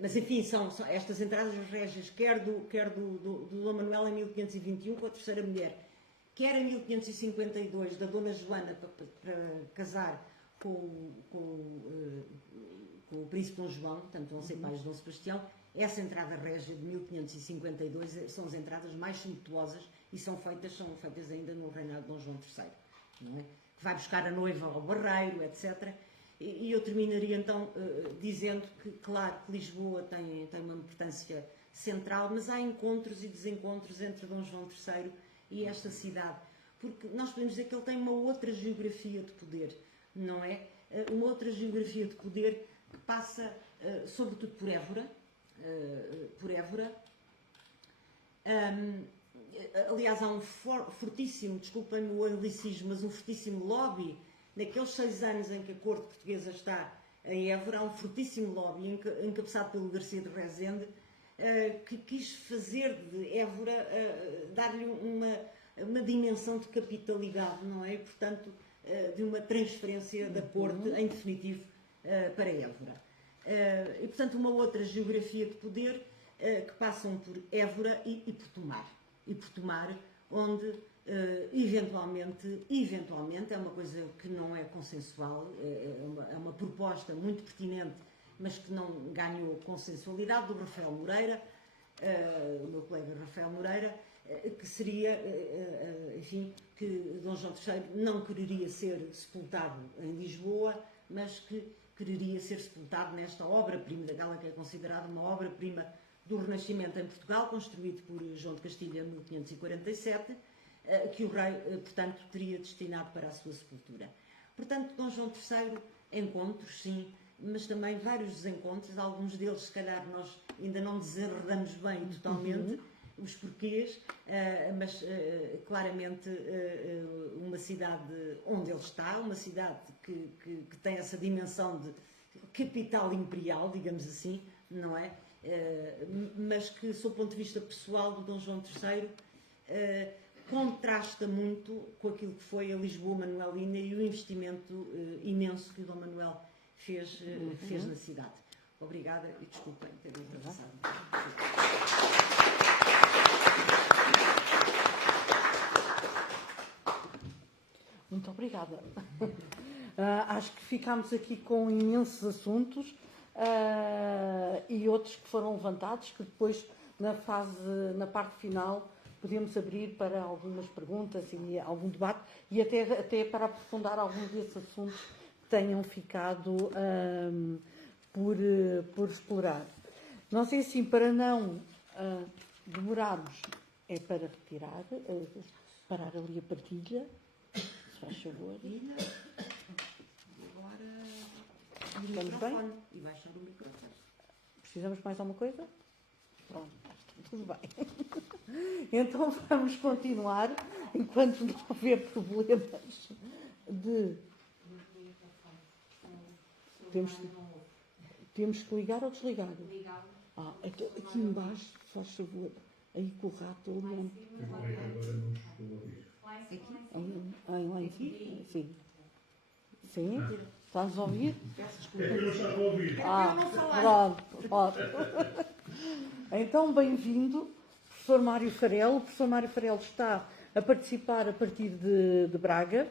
Mas enfim, são estas entradas régias, quer do Dom Manuel em 1521 com a terceira mulher, quer em 1552 da Dona Joana para casar com o Príncipe Dom João, portanto vão ser pais de Dom Sebastião. Essa entrada régia de 1552 são as entradas mais suntuosas e são feitas ainda no reinado de Dom João III, não é? Que vai buscar a noiva ao barreiro, etc. E eu terminaria então dizendo que, claro, que Lisboa tem uma importância central, mas há encontros e desencontros entre Dom João III e esta cidade, porque nós podemos dizer que ele tem uma outra geografia de poder, não é? Uma outra geografia de poder que passa sobretudo por Évora. Aliás, há um fortíssimo, desculpem-me o anglicismo, mas um fortíssimo lobby, naqueles 6 anos em que a corte portuguesa está em Évora, há um fortíssimo lobby encabeçado pelo Garcia de Rezende, que quis fazer de Évora, dar-lhe uma dimensão de capitalidade, não é? Portanto, de uma transferência da corte, em definitivo, para Évora. E, portanto, uma outra geografia de poder que passam por Évora e por Tomar. E por Tomar, onde, eventualmente, é uma coisa que não é consensual, é uma proposta muito pertinente, mas que não ganhou consensualidade, do Rafael Moreira, o meu colega Rafael Moreira, que seria, enfim, que Dom João III não quereria ser sepultado em Lisboa, mas que quereria ser sepultado nesta obra-prima, daquela que é considerada uma obra-prima do Renascimento em Portugal, construído por João de Castilho em 1547, que o rei, portanto, teria destinado para a sua sepultura. Portanto, Dom João III, encontros, sim, mas também vários desencontros, alguns deles, se calhar, nós ainda não desenredamos bem totalmente os porquês, mas claramente uma cidade onde ele está, uma cidade que tem essa dimensão de capital imperial, digamos assim, não é? Mas que, sob o ponto de vista pessoal do Dom João III, contrasta muito com aquilo que foi a Lisboa manuelina e o investimento imenso que o Dom Manuel fez na cidade. Obrigada e desculpem ter atravessado. Muito obrigada. Acho que ficámos aqui com imensos assuntos e outros que foram levantados, que depois, na parte final, podemos abrir para algumas perguntas e algum debate e até para aprofundar alguns desses assuntos que tenham ficado por explorar. Não sei assim, para não demorarmos, é para retirar, parar ali a partilha. Faz favor. E agora o microfone. E baixar o microfone. Precisamos de mais alguma coisa? Pronto, tudo bem. Então vamos continuar, enquanto não houver problemas de... Temos que ligar ou desligar? Aqui embaixo, faz favor. Aí com o rato, ele não... Lá em cima? Sim. Sim? Estás a ouvir? É que eu não estava a ouvir. Pronto. Então, bem-vindo, professor Mário Farelo. O professor Mário Farelo está a participar a partir de Braga.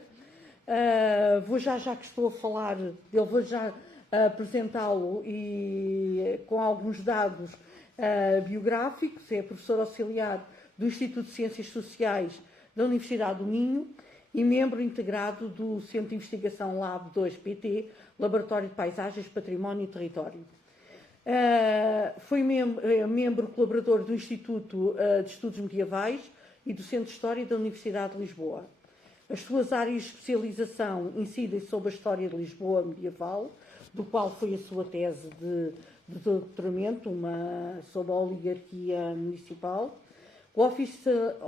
Já que estou a falar dele, vou já apresentá-lo e com alguns dados biográficos. É professor auxiliar do Instituto de Ciências Sociais da Universidade do Minho e membro integrado do Centro de Investigação Lab 2PT, Laboratório de Paisagens, Património e Território. Foi membro colaborador do Instituto de Estudos Medievais e do Centro de História da Universidade de Lisboa. As suas áreas de especialização incidem sobre a história de Lisboa medieval, do qual foi a sua tese de doutoramento, sobre a oligarquia municipal, o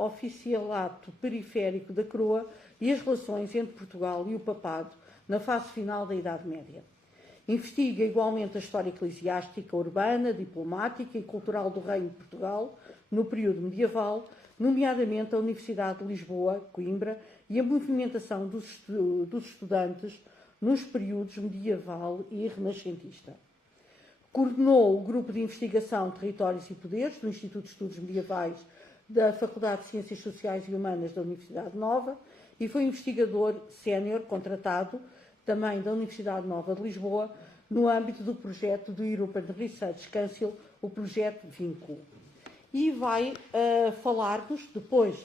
oficialato periférico da coroa e as relações entre Portugal e o papado na fase final da Idade Média. Investiga igualmente a história eclesiástica, urbana, diplomática e cultural do Reino de Portugal no período medieval, nomeadamente a Universidade de Lisboa, Coimbra, e a movimentação dos estudantes nos períodos medieval e renascentista. Coordenou o Grupo de Investigação Territórios e Poderes do Instituto de Estudos Medievais da Faculdade de Ciências Sociais e Humanas da Universidade Nova e foi investigador sénior contratado também da Universidade Nova de Lisboa no âmbito do projeto do European Research Council, o projeto Vínculo. E vai falar-nos, depois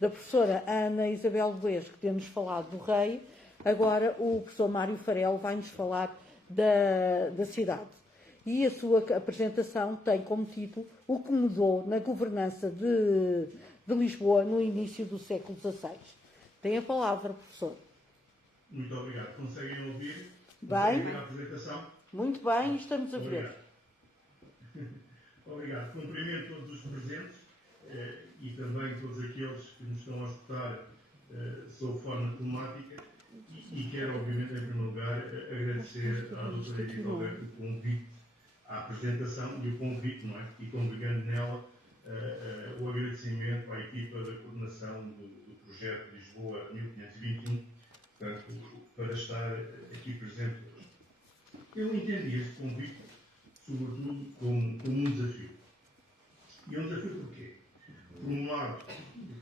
da professora Ana Isabel Boés, que temos falado do rei, agora o professor Mário Farelo vai-nos falar da cidade. E a sua apresentação tem como título O que mudou na governança de Lisboa no início do século XVI. Tem a palavra, professor. Muito obrigado. Conseguem ouvir? Bem. Conseguem ver a apresentação? Muito bem, estamos a ver. Obrigado. Cumprimento todos os presentes e também todos aqueles que nos estão a escutar sob forma temática e quero, obviamente, em primeiro lugar, agradecer à doutora Edith Alberto o convite à apresentação e o convite, não é? E congregando nela o agradecimento à equipa da coordenação do projeto Lisboa 1521, portanto, para estar aqui presente hoje. Eu entendi este convite, sobretudo, como um desafio. E é um desafio porquê? Por um lado,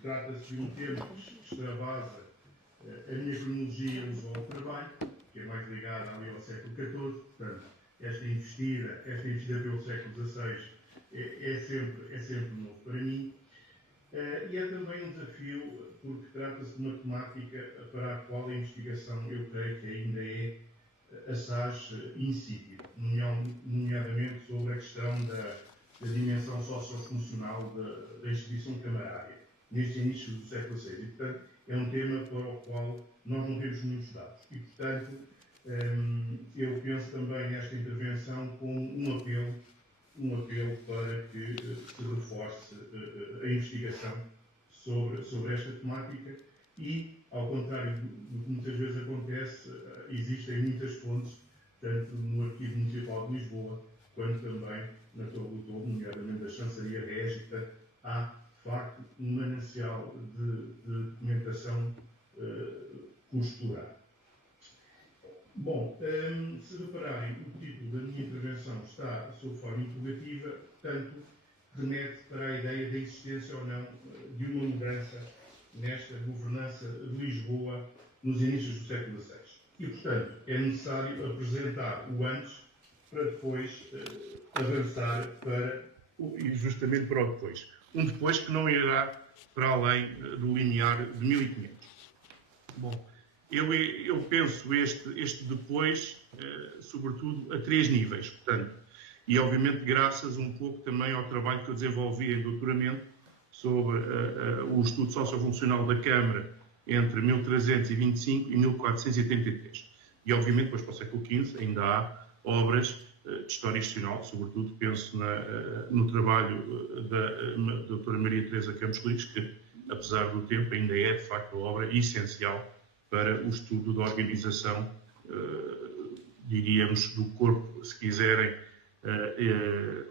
trata-se de um tema que extravasa a minha cronologia usual de trabalho, que é mais ligada ali ao século XIV, portanto, esta investida pelo século XVI é sempre novo para mim. E é também um desafio porque trata-se de uma temática para a qual a investigação, eu creio que ainda é assaz insípida, nomeadamente sobre a questão da dimensão sociofuncional da instituição camarária, neste início do século XVI. E, portanto, é um tema para o qual nós não temos muitos dados. E, portanto, eu penso também nesta intervenção como um apelo para que se reforce a investigação sobre esta temática e, ao contrário do que muitas vezes acontece, existem muitas fontes, tanto no Arquivo Municipal de Lisboa, quanto também na Torre do Touro, nomeadamente da Chanceria Régia. Portanto, há, de facto, um manancial de documentação costurada. Bom, se repararem, o título da minha intervenção está sob forma interrogativa, portanto, remete para a ideia da existência ou não de uma mudança nesta governança de Lisboa nos inícios do século XVI. E, portanto, é necessário apresentar o antes para depois avançar justamente para o depois. Um depois que não irá para além do limiar de 1500. Bom, eu penso este depois, sobretudo, a 3 níveis, portanto, e obviamente graças um pouco também ao trabalho que eu desenvolvi em doutoramento sobre o estudo sociofuncional da Câmara entre 1325 e 1483. E obviamente depois para o século XV ainda há obras de história institucional, sobretudo penso no trabalho da doutora Maria Teresa Campos Rodrigues, que apesar do tempo ainda é de facto a obra essencial para o estudo da organização, diríamos, do corpo, se quiserem,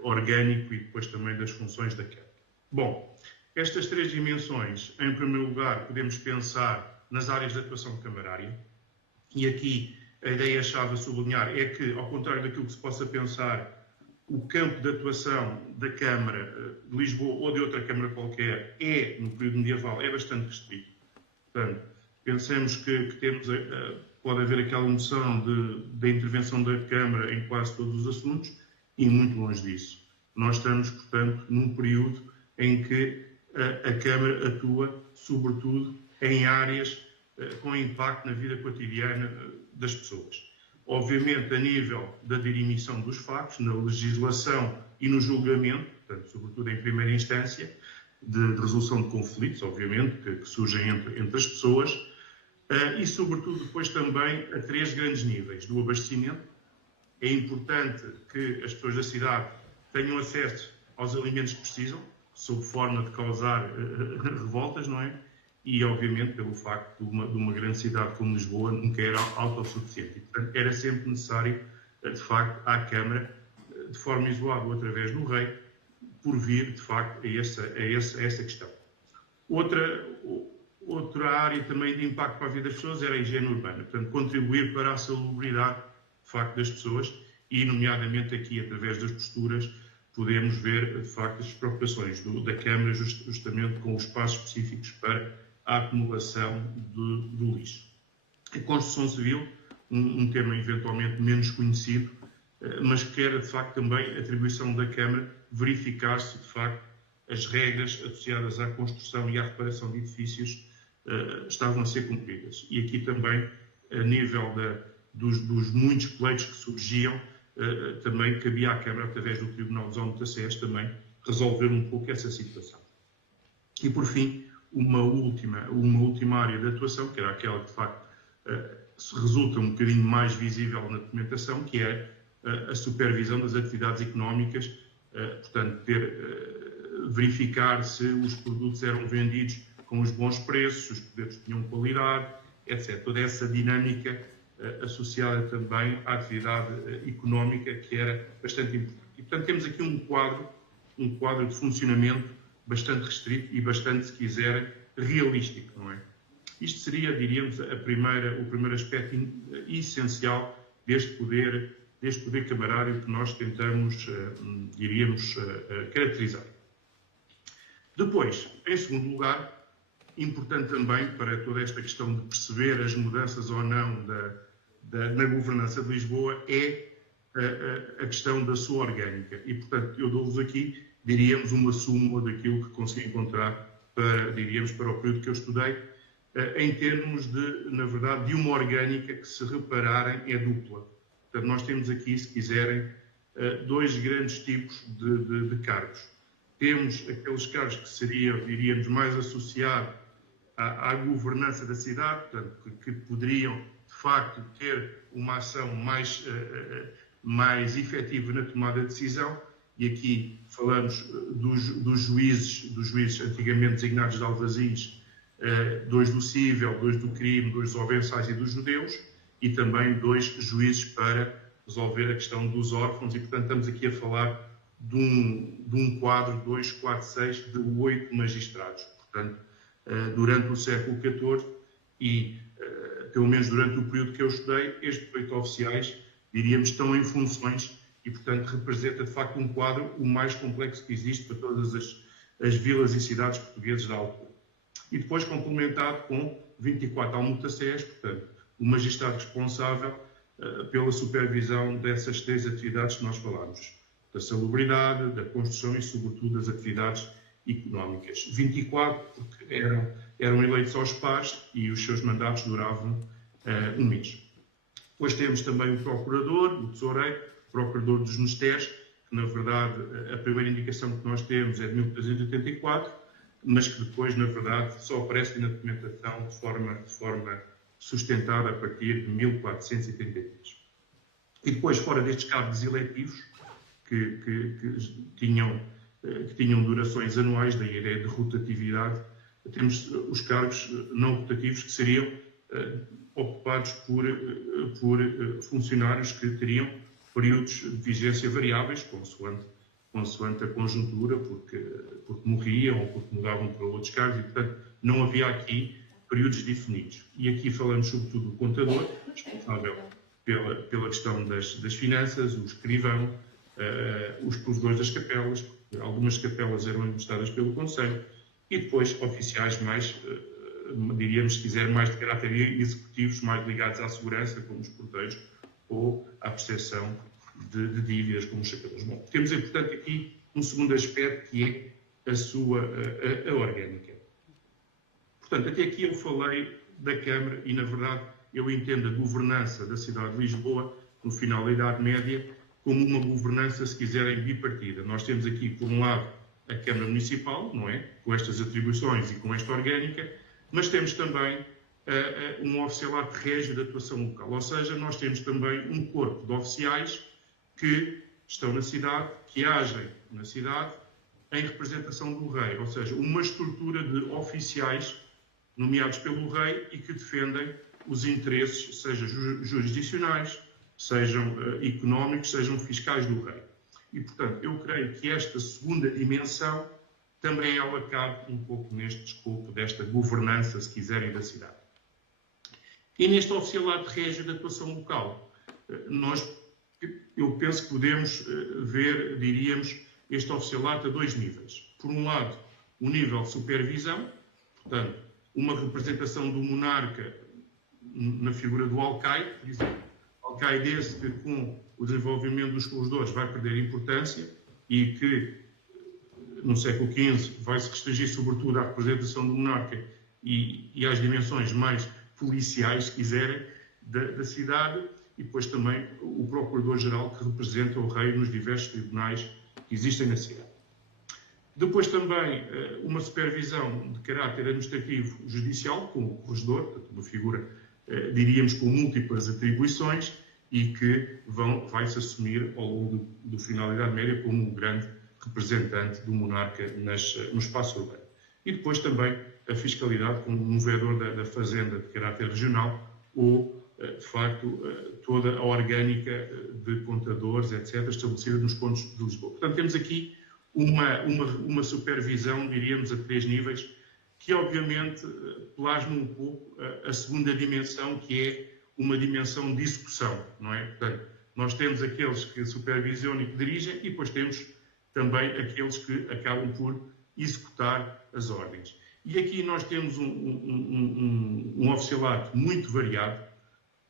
orgânico e depois também das funções da Câmara. Bom, estas 3 dimensões, em primeiro lugar, podemos pensar nas áreas de atuação camarária, e aqui a ideia-chave a sublinhar é que, ao contrário daquilo que se possa pensar, o campo de atuação da Câmara de Lisboa ou de outra Câmara qualquer no período medieval, é bastante restrito. Portanto, pensemos que pode haver aquela noção da intervenção da Câmara em quase todos os assuntos e muito longe disso. Nós estamos, portanto, num período em que a Câmara atua, sobretudo, em áreas com impacto na vida cotidiana das pessoas. Obviamente, a nível da dirimição dos factos, na legislação e no julgamento, portanto, sobretudo em primeira instância, de resolução de conflitos, obviamente, que surgem entre as pessoas, E, sobretudo, depois também a 3 grandes níveis do abastecimento. É importante que as pessoas da cidade tenham acesso aos alimentos que precisam, sob forma de causar revoltas, não é? E, obviamente, pelo facto de uma grande cidade como Lisboa nunca era autossuficiente. E, portanto, era sempre necessário, de facto, à Câmara, de forma isolada ou através do Rei, por vir, de facto, a essa questão. Outra área também de impacto para a vida das pessoas era a higiene urbana. Portanto, contribuir para a salubridade, de facto, das pessoas e, nomeadamente aqui, através das posturas, podemos ver, de facto, as preocupações da Câmara justamente com os espaços específicos para a acumulação do lixo. A construção civil, um tema eventualmente menos conhecido, mas que era, de facto, também a atribuição da Câmara verificar se, de facto, as regras associadas à construção e à reparação de edifícios estavam a ser cumpridas. E aqui também, a nível dos muitos pleitos que surgiam, também cabia à Câmara, através do Tribunal dos Almotacés, também resolver um pouco essa situação. E, por fim, uma última área de atuação, que era aquela que, de facto, resulta um bocadinho mais visível na documentação, que é a supervisão das atividades económicas, portanto, verificar se os produtos eram vendidos com os bons preços, se os produtos tinham qualidade, etc. Toda essa dinâmica associada também à atividade económica, que era bastante importante. E, portanto, temos aqui um quadro de funcionamento bastante restrito e bastante, se quiserem, realístico, não é? Isto seria, diríamos, o primeiro aspecto essencial deste poder camarário que nós tentamos, diríamos, caracterizar. Depois, em segundo lugar, importante também para toda esta questão de perceber as mudanças ou não na governança de Lisboa é a questão da sua orgânica. E, portanto, eu dou-vos aqui, diríamos, uma súmula daquilo que consegui encontrar para o período que eu estudei, em termos na verdade, de uma orgânica que, se repararem, é dupla. Portanto, nós temos aqui, se quiserem, 2 grandes tipos de cargos. Temos aqueles cargos que seriam, diríamos, mais associados à governança da cidade, portanto, que poderiam, de facto, ter uma ação mais efetiva na tomada de decisão. E aqui falamos dos juízes antigamente designados de alfazes, 2 do cível, 2 do crime, 2 dos ovençais e dos judeus, e também 2 juízes para resolver a questão dos órfãos. E, portanto, estamos aqui a falar de um quadro, 2, 4, 6, de 8 magistrados. Portanto, durante o século XIV e, pelo menos durante o período que eu estudei, estes 8 oficiais, diríamos, estão em funções e, portanto, representa, de facto, um quadro o mais complexo que existe para todas as vilas e cidades portuguesas da altura. E depois complementado com 24 almotacés, portanto, o magistrado responsável pela supervisão dessas 3 atividades que nós falamos, da salubridade, da construção e, sobretudo, das atividades económicas. 24, porque eram eleitos aos pares e os seus mandatos duravam um mês. Depois temos também o procurador, o tesoureiro, procurador dos mistérios, que, na verdade, a primeira indicação que nós temos é de 1384, mas que depois, na verdade, só aparece na documentação de forma sustentada a partir de 1483. E depois, fora destes cargos eletivos, que tinham durações anuais, daí a ideia de rotatividade, temos os cargos não rotativos, que seriam ocupados por funcionários que teriam períodos de vigência variáveis, consoante a conjuntura, porque morriam ou porque mudavam para outros cargos, e, portanto, não havia aqui períodos definidos. E aqui falamos sobretudo do contador, responsável pela questão das finanças, o escrivão, os provedores das capelas, algumas capelas eram administradas pelo Conselho, e depois oficiais mais, diríamos, se quiser, mais de caráter executivos, mais ligados à segurança, como os porteiros, ou à percepção de dívidas, como os chapéus. Bom, temos, portanto, aqui um segundo aspecto, que é a orgânica. Portanto, até aqui eu falei da Câmara e, na verdade, eu entendo a governança da cidade de Lisboa, no final da Idade Média, como uma governança, se quiserem, bipartida. Nós temos aqui, por um lado, a Câmara Municipal, não é? Com estas atribuições e com esta orgânica, mas temos também um oficialato régio de atuação local. Ou seja, nós temos também um corpo de oficiais que estão na cidade, que agem na cidade em representação do rei. Ou seja, uma estrutura de oficiais nomeados pelo rei e que defendem os interesses, sejam jurisdicionais, sejam económicos, sejam fiscais do rei. E, portanto, eu creio que esta segunda dimensão também ela cabe um pouco neste escopo desta governança, se quiserem, da cidade. E neste oficialato régio de atuação local, eu penso que podemos ver, diríamos, este oficialato a dois níveis. Por um lado, o nível de supervisão, portanto, uma representação do monarca na figura do alcaide, por exemplo. Alcaide esse que, com o desenvolvimento dos corredores, vai perder importância e que, no século XV, vai se restringir sobretudo à representação do monarca e às dimensões mais policiais, se quiserem, da cidade, e depois também o Procurador-Geral, que representa o rei nos diversos tribunais que existem na cidade. Depois também uma supervisão de caráter administrativo judicial, com o corregedor, portanto, uma figura, diríamos, com múltiplas atribuições e que vai-se assumir ao longo do final da Idade Média como um grande representante do monarca no espaço urbano. E depois também a fiscalidade como um vereador da fazenda de caráter regional ou, de facto, toda a orgânica de contadores, etc., estabelecida nos pontos de Lisboa. Portanto, temos aqui uma supervisão, diríamos, a três níveis, que obviamente plasma um pouco a segunda dimensão, que é uma dimensão de execução, não é? Portanto, nós temos aqueles que supervisionam e que dirigem e depois temos também aqueles que acabam por executar as ordens. E aqui nós temos um oficialato muito variado,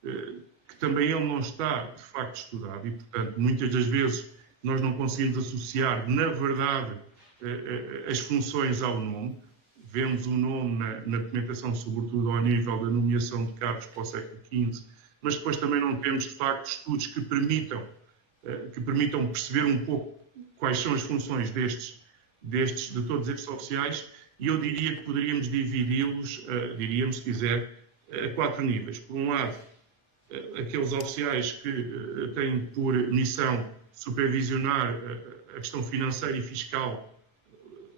que também ele não está, de facto, estudado e, portanto, muitas das vezes nós não conseguimos associar, na verdade, as funções ao nome. Vemos o nome na documentação, sobretudo ao nível da nomeação de cargos para o século XV, mas depois também não temos, de facto, estudos que permitam perceber um pouco quais são as funções de todos estes oficiais, e eu diria que poderíamos dividi-los, diríamos, se quiser, a quatro níveis. Por um lado, aqueles oficiais que têm por missão supervisionar a questão financeira e fiscal,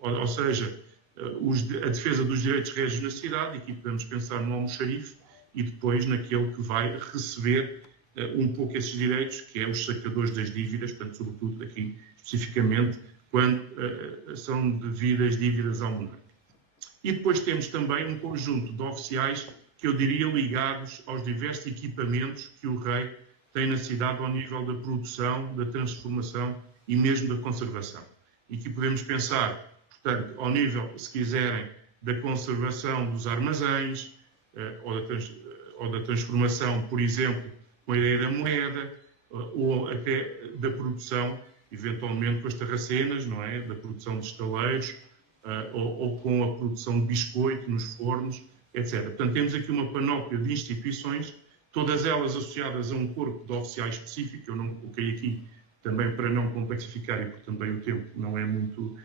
ou seja, a defesa dos direitos régios na cidade, e aqui podemos pensar no almoxarife, e depois naquele que vai receber um pouco esses direitos, que é os sacadores das dívidas, portanto, sobretudo aqui, especificamente, quando são devidas dívidas ao monarca. E depois temos também um conjunto de oficiais que eu diria ligados aos diversos equipamentos que o rei tem na cidade ao nível da produção, da transformação e mesmo da conservação. E aqui podemos pensar, portanto, ao nível, se quiserem, da conservação dos armazéns, ou da transformação, por exemplo, com a ideia da moeda, ou até da produção, eventualmente com as terracenas, não é? Da produção de estaleiros, ou com a produção de biscoito nos fornos, etc. Portanto, temos aqui uma panóplia de instituições, todas elas associadas a um corpo de oficiais específico. Eu não coloquei aqui também para não complexificar e porque também o tempo não é muito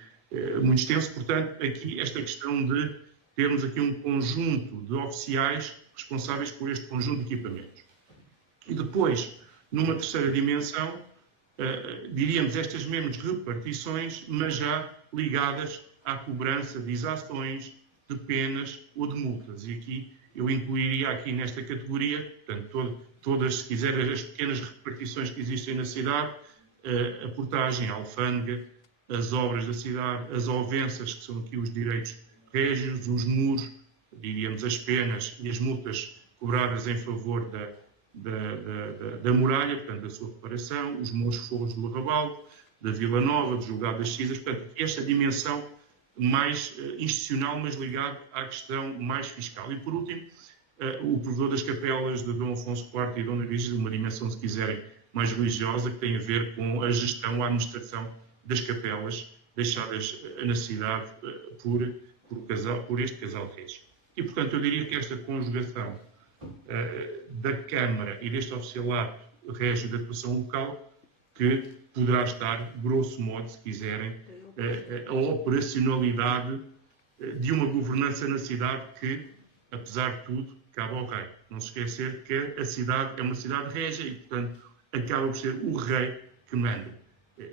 extenso. Portanto, aqui esta questão de termos aqui um conjunto de oficiais responsáveis por este conjunto de equipamentos. E depois, numa terceira dimensão, diríamos estas mesmas repartições, mas já ligadas à cobrança de exações, de penas ou de multas. E aqui eu incluiria aqui nesta categoria, portanto, todas, se quiser, as pequenas repartições que existem na cidade, a portagem, a alfândega, as obras da cidade, as ovenças, que são aqui os direitos régios, os muros, diríamos as penas e as multas cobradas em favor da muralha, portanto, da sua reparação, os muros forros do Arrabaldo, da Vila Nova, do Julgado das Cisas, portanto, esta dimensão mais institucional, mas ligado à questão mais fiscal. E, por último, o provedor das capelas de Dom Afonso IV e Dona Virgem, uma dimensão, se quiserem, mais religiosa, que tem a ver com a gestão, a administração das capelas deixadas na cidade por este casal de reis. E, portanto, eu diria que esta conjugação da Câmara e deste oficialato régio de atuação local, que poderá estar, grosso modo, se quiserem, a operacionalidade de uma governança na cidade que, apesar de tudo, cabe ao rei. Não se esquecer que a cidade é uma cidade régia e, portanto, acaba por ser o rei que manda.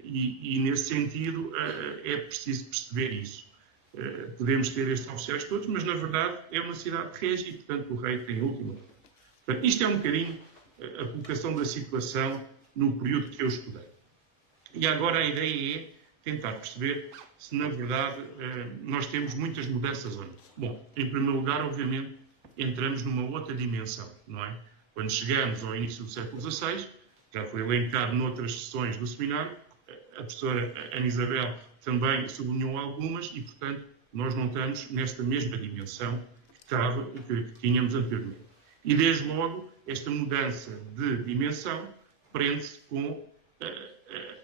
E nesse sentido, é preciso perceber isso. Podemos ter estes oficiais todos, mas, na verdade, é uma cidade régia e, portanto, o rei tem a última. Portanto, isto é um bocadinho a colocação da situação no período que eu estudei. E agora a ideia é tentar perceber se, na verdade, nós temos muitas mudanças ou não. Bom, em primeiro lugar, obviamente, entramos numa outra dimensão, não é? Quando chegamos ao início do século XVI, já foi elencado noutras sessões do seminário, a professora Ana Isabel também sublinhou algumas e, portanto, nós não estamos nesta mesma dimensão que tínhamos anteriormente. E, desde logo, esta mudança de dimensão prende-se com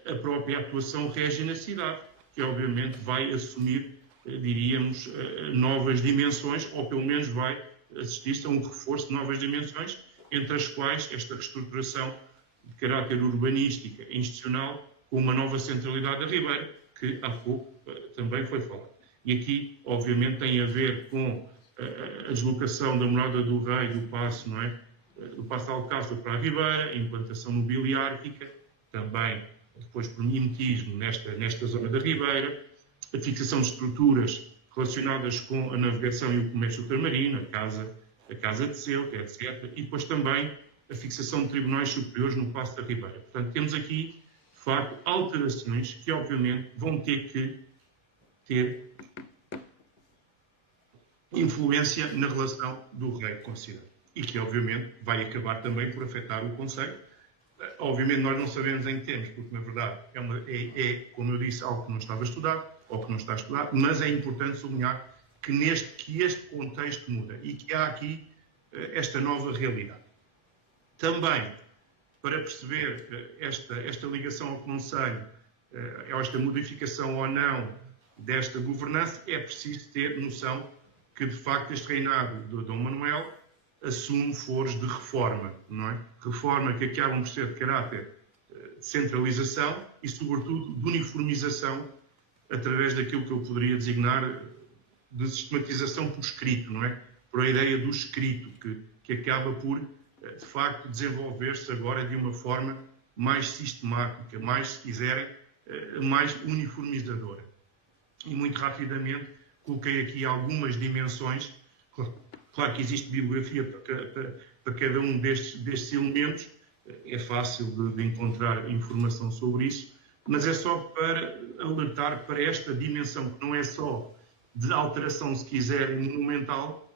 a própria atuação régia na cidade, que, obviamente, vai assumir, diríamos, novas dimensões, ou pelo menos vai assistir-se a um reforço de novas dimensões, entre as quais esta reestruturação de caráter urbanística e institucional, com uma nova centralidade da Ribeira, que há pouco também foi falado. E aqui, obviamente, tem a ver com a deslocação da morada do rei do Paço, não é? Do Paço de Alcácer para a Ribeira, a implantação mobiliártica, também depois por mimetismo nesta zona da Ribeira, a fixação de estruturas relacionadas com a navegação e o comércio ultramarino, a Casa de Ceuta, etc. E depois também a fixação de tribunais superiores no Paço da Ribeira. Portanto, temos aqui, de facto, alterações que, obviamente, vão ter que ter influência na relação do rei com a cidade. E que, obviamente, vai acabar também por afetar o Conselho. Obviamente, nós não sabemos em que termos, porque, na verdade, como eu disse, algo que não estava estudado, ou que não está estudado, mas é importante sublinhar que este contexto muda e que há aqui esta nova realidade. Também, para perceber esta ligação ao Conselho, esta modificação ou não desta governança, é preciso ter noção que, de facto, este reinado de Dom Manuel assume foros de reforma, não é? Reforma que acabam por ser de caráter de centralização e, sobretudo, de uniformização através daquilo que eu poderia designar de sistematização por escrito, não é? Por a ideia do escrito, que acaba por, de facto, desenvolver-se agora de uma forma mais sistemática, mais, se quiserem, mais uniformizadora. E, muito rapidamente, coloquei aqui algumas dimensões. Claro que existe bibliografia para cada um destes elementos, é fácil de encontrar informação sobre isso, mas é só para alertar para esta dimensão, que não é só de alteração, se quiser, monumental,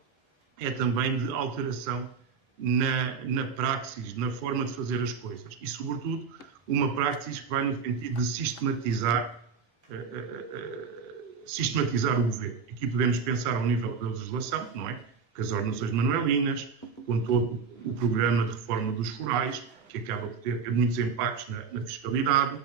é também de alteração na praxis, na forma de fazer as coisas. E, sobretudo, uma praxis que vai no sentido de sistematizar o governo. Aqui podemos pensar ao nível da legislação, não é? Com as ordenações manuelinas, com todo o programa de reforma dos forais, que acaba por ter muitos impactos na fiscalidade.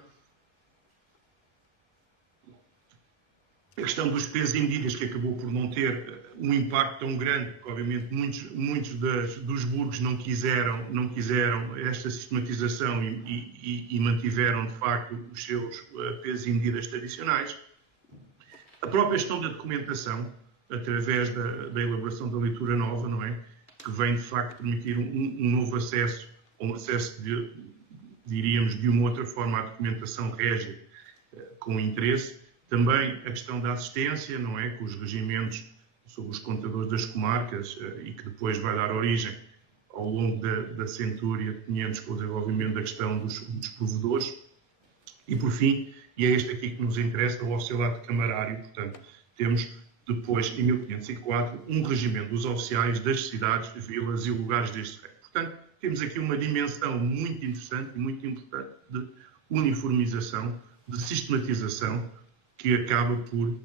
A questão dos pesos e medidas, que acabou por não ter um impacto tão grande, porque, obviamente, muitos dos burgos não quiseram esta sistematização e mantiveram, de facto, os seus pesos e medidas tradicionais. A própria questão da documentação, através da elaboração da leitura nova, não é? Que vem, de facto, permitir um novo acesso, ou um acesso, diríamos, de uma outra forma à documentação régia com interesse. Também a questão da assistência, não é? Com os regimentos sobre os contadores das comarcas e que depois vai dar origem, ao longo da centúria de 500, com o desenvolvimento da questão dos provedores. E, por fim, e é este aqui que nos interessa, o oficialato camarário. Portanto, temos depois, em 1504, um regimento dos oficiais das cidades, vilas e lugares deste rei. Portanto, temos aqui uma dimensão muito interessante e muito importante de uniformização, de sistematização, que acaba por,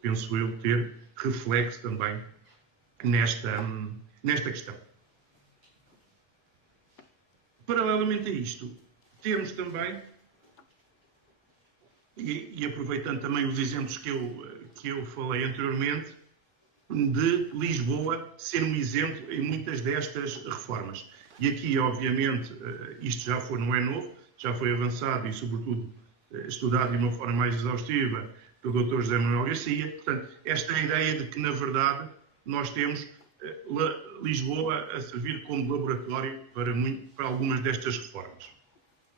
penso eu, ter reflexo também nesta questão. Paralelamente a isto, temos também, e aproveitando também os exemplos que eu falei anteriormente, de Lisboa ser um exemplo em muitas destas reformas. E aqui, obviamente, isto não é novo, já foi avançado e, sobretudo, estudado de uma forma mais exaustiva pelo Dr. José Manuel Garcia. Portanto, esta ideia de que, na verdade, nós temos Lisboa a servir como laboratório para algumas destas reformas.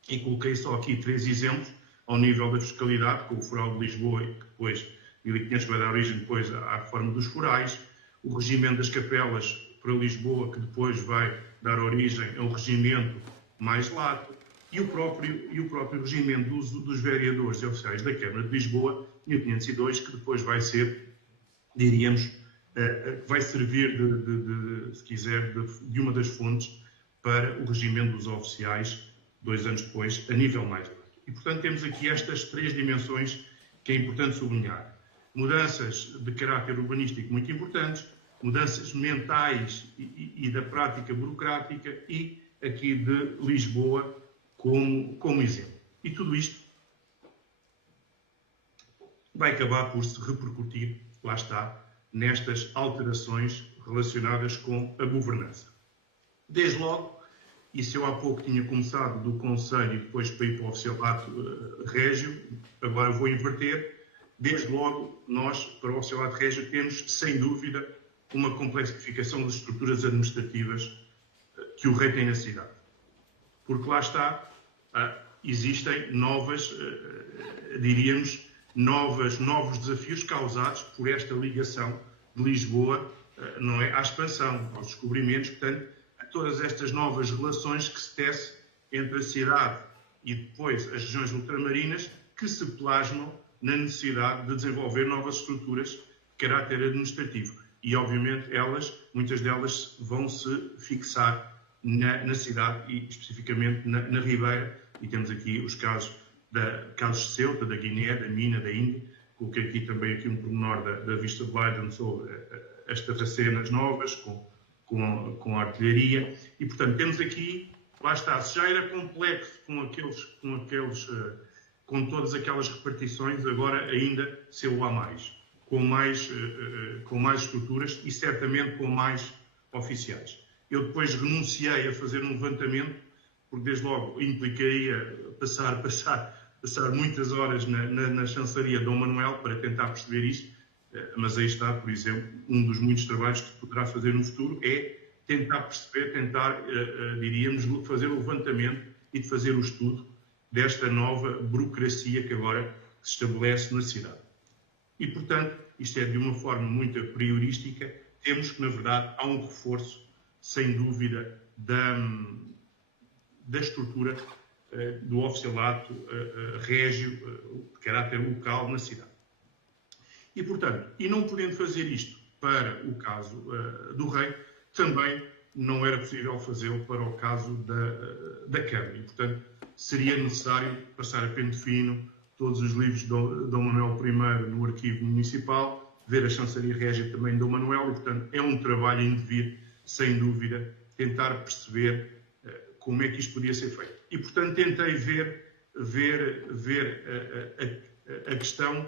E coloquei só aqui 3 exemplos ao nível da fiscalidade, com o Foral de Lisboa, que depois, 1500, vai dar origem depois à reforma dos forais, o regimento das capelas para Lisboa, que depois vai dar origem a um regimento mais lato, e o próprio regimento do uso dos vereadores e oficiais da Câmara de Lisboa, 1502, que depois vai ser, diríamos, vai servir, se quiser, de uma das fontes para o regimento dos oficiais, 2 anos depois, a nível mais lato. E, portanto, temos aqui estas 3 dimensões que é importante sublinhar. Mudanças de caráter urbanístico muito importantes, mudanças mentais e da prática burocrática, e aqui de Lisboa como exemplo. E tudo isto vai acabar por se repercutir, lá está, nestas alterações relacionadas com a governança. Desde logo, e se eu há pouco tinha começado do Conselho e depois para ir para o Oficialato Régio, agora vou inverter. Desde logo, nós, para o Oficialato Régio, temos, sem dúvida, uma complexificação das estruturas administrativas que o rei tem na cidade. Porque lá está, existem novos desafios causados por esta ligação de Lisboa, não é, à expansão, aos descobrimentos, portanto, a todas estas novas relações que se tecem entre a cidade e depois as regiões ultramarinas, que se plasmam na necessidade de desenvolver novas estruturas de caráter administrativo. E, obviamente, muitas delas vão se fixar na cidade e, especificamente, na Ribeira. E temos aqui os casos de Ceuta, da Guiné, da Mina, da Índia. Coloquei aqui também um pormenor da Vista de Leiden sobre as terracenas novas, com a artilharia. E, portanto, temos aqui, lá está, se já era complexo com todas aquelas repartições, agora ainda se há mais. Com mais estruturas e certamente com mais oficiais. Eu depois renunciei a fazer um levantamento, porque desde logo implicaria passar muitas horas na chancelaria de Dom Manuel para tentar perceber isto, mas aí está, por exemplo, um dos muitos trabalhos que se poderá fazer no futuro é tentar perceber, diríamos, fazer o levantamento e de fazer o estudo desta nova burocracia que agora se estabelece na cidade. E, portanto, isto é de uma forma muito priorística, temos que, na verdade, há um reforço, sem dúvida, da estrutura do oficialato régio, de caráter local, na cidade. E, portanto, e não podendo fazer isto para o caso do rei, também não era possível fazê-lo para o caso da Câmara. E, portanto, seria necessário passar a pente fino todos os livros de Dom Manuel I no arquivo municipal, ver a chancelaria régia também de Dom Manuel, e, portanto, é um trabalho em devir, sem dúvida, tentar perceber como é que isto podia ser feito. E, portanto, tentei ver a questão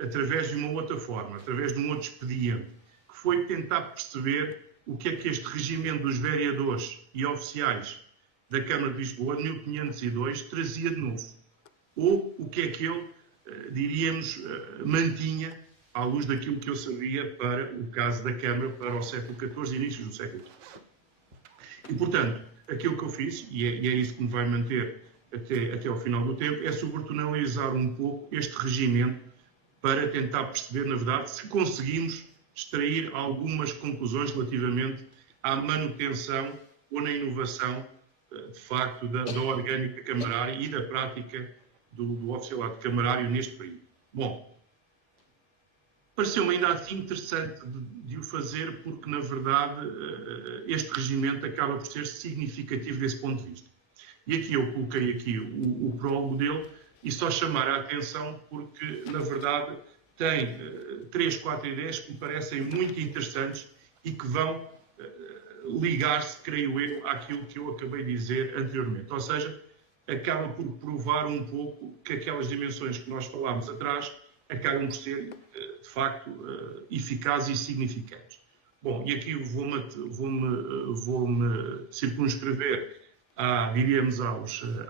através de uma outra forma, através de um outro expediente, que foi tentar perceber o que é que este regimento dos vereadores e oficiais da Câmara de Lisboa, de 1502, trazia de novo. Ou o que é que ele, diríamos, mantinha à luz daquilo que eu sabia para o caso da Câmara para o século XIV e inícios do século XV. E, portanto, aquilo que eu fiz, e é isso que me vai manter até ao final do tempo, é sobretudo analisar um pouco este regimento para tentar perceber, na verdade, se conseguimos extrair algumas conclusões relativamente à manutenção ou na inovação, de facto, da orgânica camarária e da prática do oficialato camarário neste período. Bom, pareceu-me ainda assim interessante de o fazer porque, na verdade, este regimento acaba por ser significativo desse ponto de vista. E aqui eu coloquei aqui o prólogo dele e só chamar a atenção porque, na verdade, tem 3, 4 ideias que me parecem muito interessantes e que vão ligar-se, creio eu, àquilo que eu acabei de dizer anteriormente. Ou seja, acaba por provar um pouco que aquelas dimensões que nós falámos atrás acabam por ser, de facto, eficazes e significantes. Bom, e aqui vou-me circunscrever, diríamos,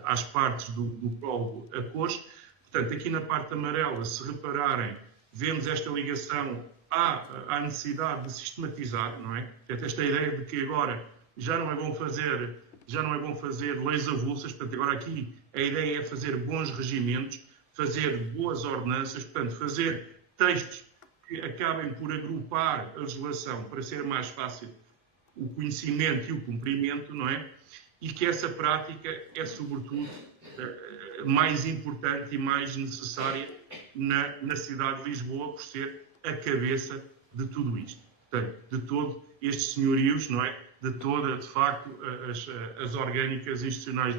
às partes do prólogo a cores. Portanto, aqui na parte amarela, se repararem, vemos esta ligação há necessidade de sistematizar, não é? Portanto, esta ideia de que agora já não é bom fazer leis avulsas, portanto, agora aqui a ideia é fazer bons regimentos, fazer boas ordenanças, portanto, fazer textos que acabem por agrupar a legislação para ser mais fácil o conhecimento e o cumprimento, não é? E que essa prática é, sobretudo, mais importante e mais necessária na cidade de Lisboa, por ser a cabeça de tudo isto. Portanto, de todo estes senhorios, não é? De toda, de facto, as orgânicas institucionais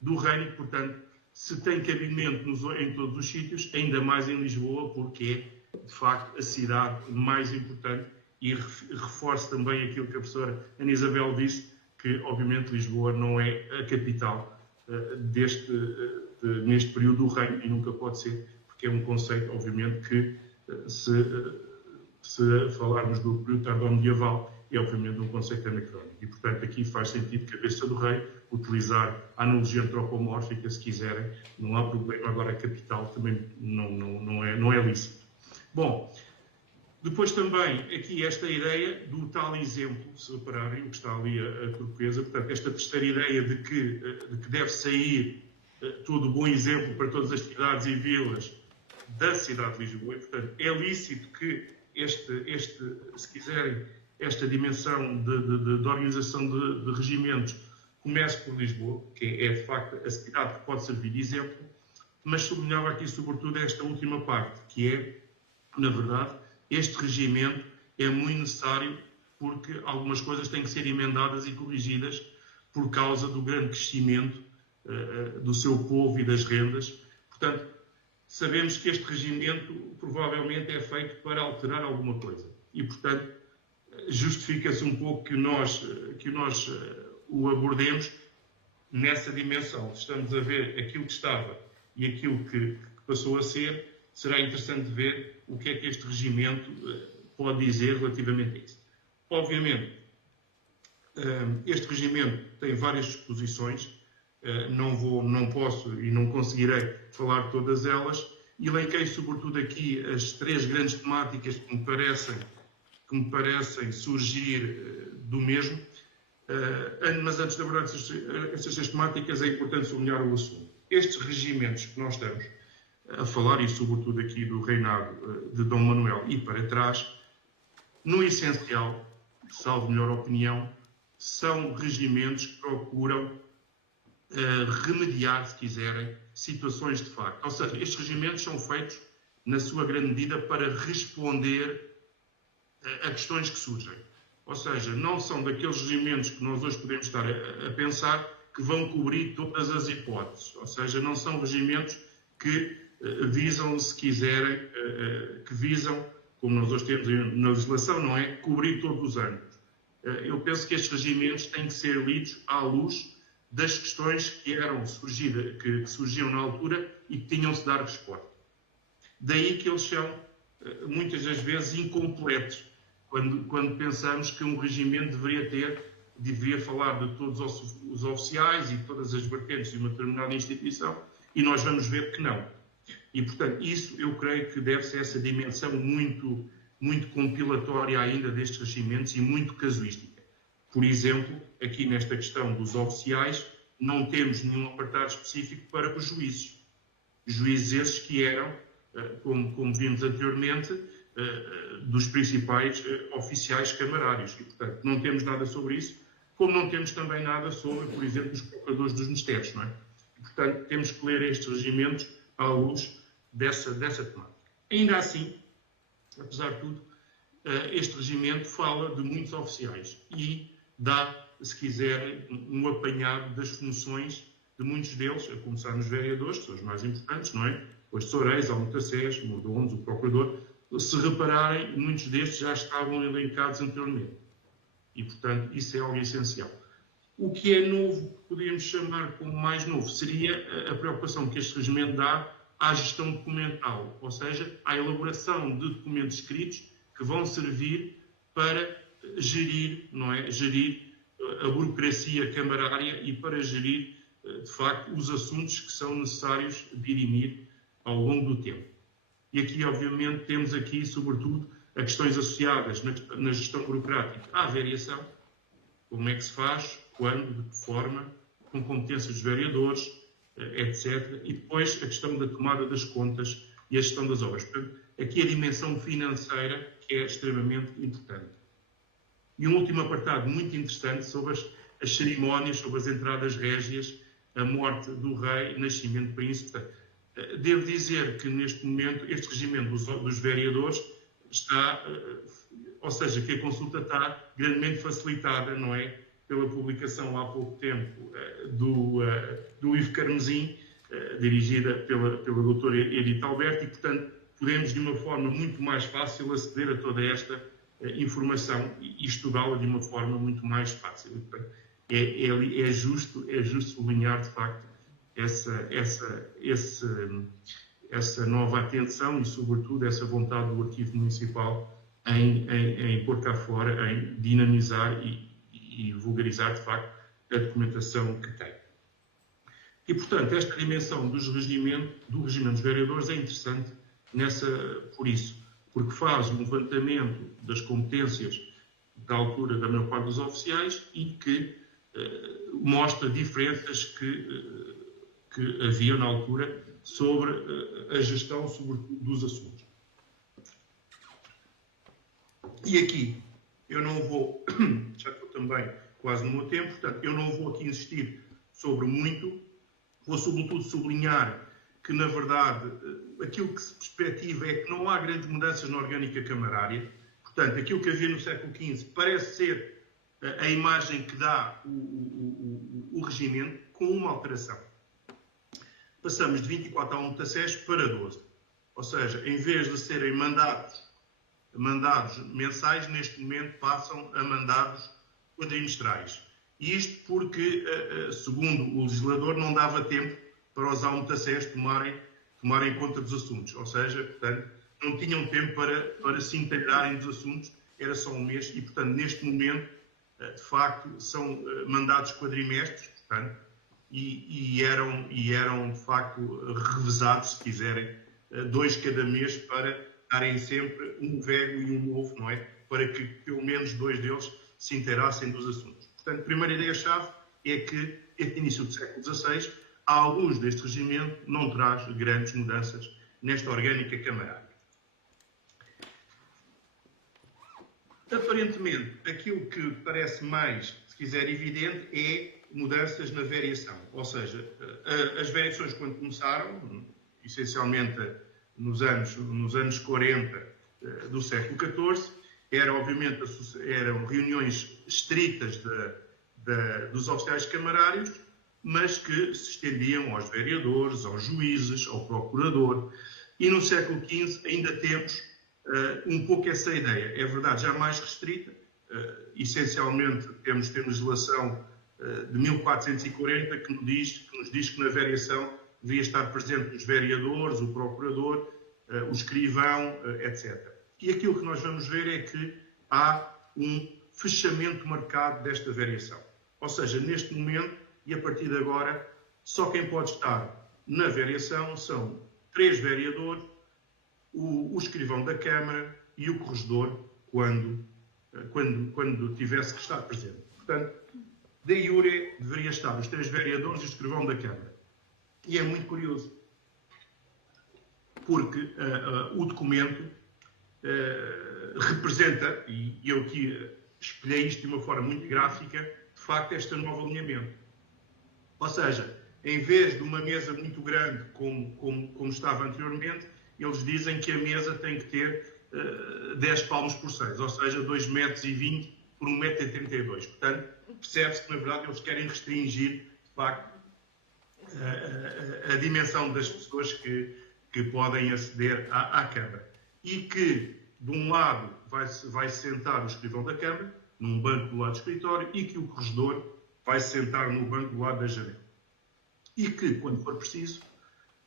do reino. Portanto, se tem cabimento em todos os sítios, ainda mais em Lisboa, porque é, de facto, a cidade mais importante. E reforço também aquilo que a professora Ana Isabel disse, que, obviamente, Lisboa não é a capital neste período do reino, e nunca pode ser, porque é um conceito, obviamente, que, se falarmos do período tardo-medieval, é, obviamente, um conceito anacrónico. E, portanto, aqui faz sentido, cabeça do rei, utilizar a analogia antropomórfica, se quiserem, não há problema. Agora, a capital também não é lícito. Bom, depois também aqui esta ideia do tal exemplo, se repararem, o que está ali a turquesa, portanto, esta terceira ideia de que deve sair todo o bom exemplo para todas as cidades e vilas da cidade de Lisboa. E, portanto, é lícito que se quiserem, esta dimensão de organização de regimentos comece por Lisboa, que é de facto a cidade que pode servir de exemplo, mas sublinhava aqui sobretudo esta última parte, que é, na verdade, este regimento é muito necessário porque algumas coisas têm que ser emendadas e corrigidas por causa do grande crescimento do seu povo e das rendas. Portanto, sabemos que este regimento provavelmente é feito para alterar alguma coisa. E, portanto, justifica-se um pouco que nós o abordemos nessa dimensão. Estamos a ver aquilo que estava e aquilo que passou a ser. Será interessante ver o que é que este regimento pode dizer relativamente a isso. Obviamente, este regimento tem várias disposições, não posso e não conseguirei falar de todas elas. Elenquei sobretudo aqui as três grandes temáticas que me parecem surgir do mesmo, mas antes de abordar estas três temáticas é importante sublinhar o assunto. Estes regimentos que nós estamos a falar, e sobretudo aqui do reinado de Dom Manuel e para trás, no essencial, salvo melhor opinião, são regimentos que procuram remediar, se quiserem, situações de facto. Ou seja, estes regimentos são feitos, na sua grande medida, para responder a questões que surgem. Ou seja, não são daqueles regimentos que nós hoje podemos estar a pensar que vão cobrir todas as hipóteses. Ou seja, não são regimentos que visam, se quiserem, como nós hoje temos na legislação, não é? Cobrir todos os âmbitos. Eu penso que estes regimentos têm que ser lidos à luz das questões que surgiam na altura e que tinham-se de dar resposta. Daí que eles são, muitas das vezes, incompletos, quando pensamos que um regimento deveria falar de todos os oficiais e de todas as vertentes de uma determinada instituição, e nós vamos ver que não. E, portanto, isso eu creio que deve ser essa dimensão muito, muito compilatória ainda destes regimentos e muito casuística. Por exemplo, aqui nesta questão dos oficiais, não temos nenhum apartado específico para os juízes. Juízes esses que eram, como vimos anteriormente, dos principais oficiais camarários. E, portanto, não temos nada sobre isso, como não temos também nada sobre, por exemplo, os procuradores dos mistérios, não é? E, portanto, temos que ler estes regimentos à luz dessa temática. Ainda assim, apesar de tudo, este regimento fala de muitos oficiais e dá, se quiserem, um apanhado das funções de muitos deles, a começar nos vereadores, que são os mais importantes, não é? Os tesoureiros, Almocacés, Mordomos, o procurador. Se repararem, muitos destes já estavam elencados anteriormente. E, portanto, isso é algo essencial. O que é novo, que podíamos chamar como mais novo, seria a preocupação que este regimento dá à gestão documental, ou seja, à elaboração de documentos escritos que vão servir para gerir, não é? Gerir a burocracia camarária e para gerir, de facto, os assuntos que são necessários dirimir ao longo do tempo. E aqui, obviamente, temos aqui, sobretudo, a questões associadas na gestão burocrática à variação, como é que se faz, quando, de que forma, com competências dos vereadores, etc. E depois a questão da tomada das contas e a gestão das obras. Portanto, aqui a dimensão financeira que é extremamente importante. E um último apartado muito interessante sobre as cerimónias, sobre as entradas régias, a morte do rei, nascimento do príncipe. Portanto, devo dizer que neste momento este regimento dos vereadores está, ou seja, que a consulta está grandemente facilitada, não é? Pela publicação há pouco tempo do Ivo Carmesim, dirigida pela doutora Edith Alberto, e, portanto, podemos, de uma forma muito mais fácil, aceder a toda esta informação e estudá-la de uma forma muito mais fácil. E, portanto, é justo sublinhar, de facto, essa nova atenção e, sobretudo, essa vontade do Arquivo Municipal em pôr cá fora, em dinamizar e vulgarizar, de facto, a documentação que tem. E, portanto, esta dimensão do regimento dos vereadores é interessante por isso, porque faz um levantamento das competências da altura da maior parte dos oficiais e que mostra diferenças que havia na altura sobre a gestão dos assuntos. E aqui, eu não vou, já estou também quase no meu tempo, portanto, eu não vou aqui insistir sobre muito, vou sobretudo sublinhar que, na verdade, aquilo que se perspectiva é que não há grandes mudanças na orgânica camarária, portanto, aquilo que havia no século XV parece ser a imagem que dá o regimento, com uma alteração. Passamos de 24 a 1 taxés para 12, ou seja, em vez de serem mandados mensais, neste momento passam a mandados quadrimestrais. E isto porque, segundo o legislador, não dava tempo para os aumentassés tomarem conta dos assuntos. Ou seja, portanto, não tinham tempo para se integrarem dos assuntos, era só um mês. E, portanto, neste momento, de facto, são mandados quadrimestres, portanto, e eram, de facto, revezados, se quiserem, 2 cada mês, para darem sempre um velho e um novo, não é? Para que pelo menos 2 deles se inteirassem dos assuntos. Portanto, a primeira ideia-chave é que, este início do século XVI, a alguns deste regimento não traz grandes mudanças nesta orgânica camarária. Aparentemente, aquilo que parece mais, se quiser, evidente é mudanças na variação. Ou seja, as variações, quando começaram, essencialmente nos anos 40 do século XIV, eram reuniões estritas dos oficiais camarários, mas que se estendiam aos vereadores, aos juízes, ao procurador. E no século XV ainda temos um pouco essa ideia. É verdade, já mais restrita. Essencialmente temos legislação de 1440 que nos diz que na variação devia estar presente os vereadores, o procurador, o escrivão, etc. E aquilo que nós vamos ver é que há um fechamento marcado desta variação. Ou seja, neste momento e a partir de agora, só quem pode estar na variação são 3 vereadores, o escrivão da Câmara e o corregedor, quando tivesse que estar presente. Portanto, de iure deveria estar os 3 vereadores e o escrivão da Câmara. E é muito curioso, porque o documento representa, e eu aqui espelhei isto de uma forma muito gráfica, de facto, este novo alinhamento. Ou seja, em vez de uma mesa muito grande, como estava anteriormente, eles dizem que a mesa tem que ter 10 palmos por 6, ou seja, 2,20 metros por 1,82 m. Portanto, percebe-se que, na verdade, eles querem restringir, de facto, a dimensão das pessoas que podem aceder à Câmara. E que, de um lado, vai sentar o escrivão da Câmara, num banco do lado do escritório, e que o corregedor vai sentar no banco do lado da janela. E que, quando for preciso,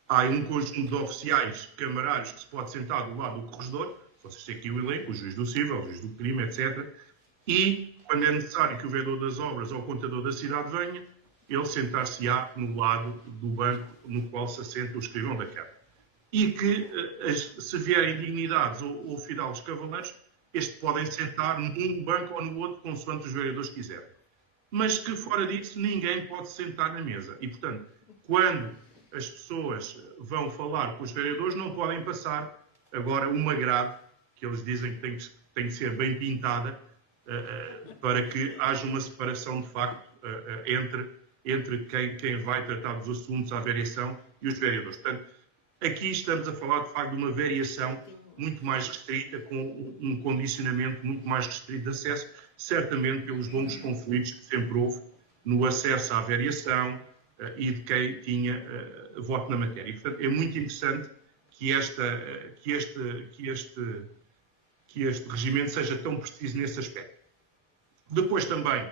há um conjunto de oficiais camarários que se pode sentar do lado do corregedor, vocês têm aqui o elenco, o juiz do cível, o juiz do crime, etc. E, quando é necessário que o vereador das obras ou o contador da cidade venha, ele sentar-se-á no lado do banco no qual se assenta o escrivão da Câmara. e que, se vierem dignidades ou fidalgos cavaleiros, estes podem sentar num banco ou no outro, consoante os vereadores quiserem. Mas que, fora disso, ninguém pode sentar na mesa. E, portanto, quando as pessoas vão falar com os vereadores, não podem passar agora uma grade, que eles dizem que tem que ser bem pintada, para que haja uma separação, de facto, entre quem vai tratar dos assuntos à variação e os vereadores. Portanto, aqui estamos a falar, de facto, de uma variação muito mais restrita, com um condicionamento muito mais restrito de acesso, certamente pelos longos conflitos que sempre houve no acesso à variação e de quem tinha voto na matéria. E, portanto, é muito interessante que este regimento seja tão preciso nesse aspecto. Depois também,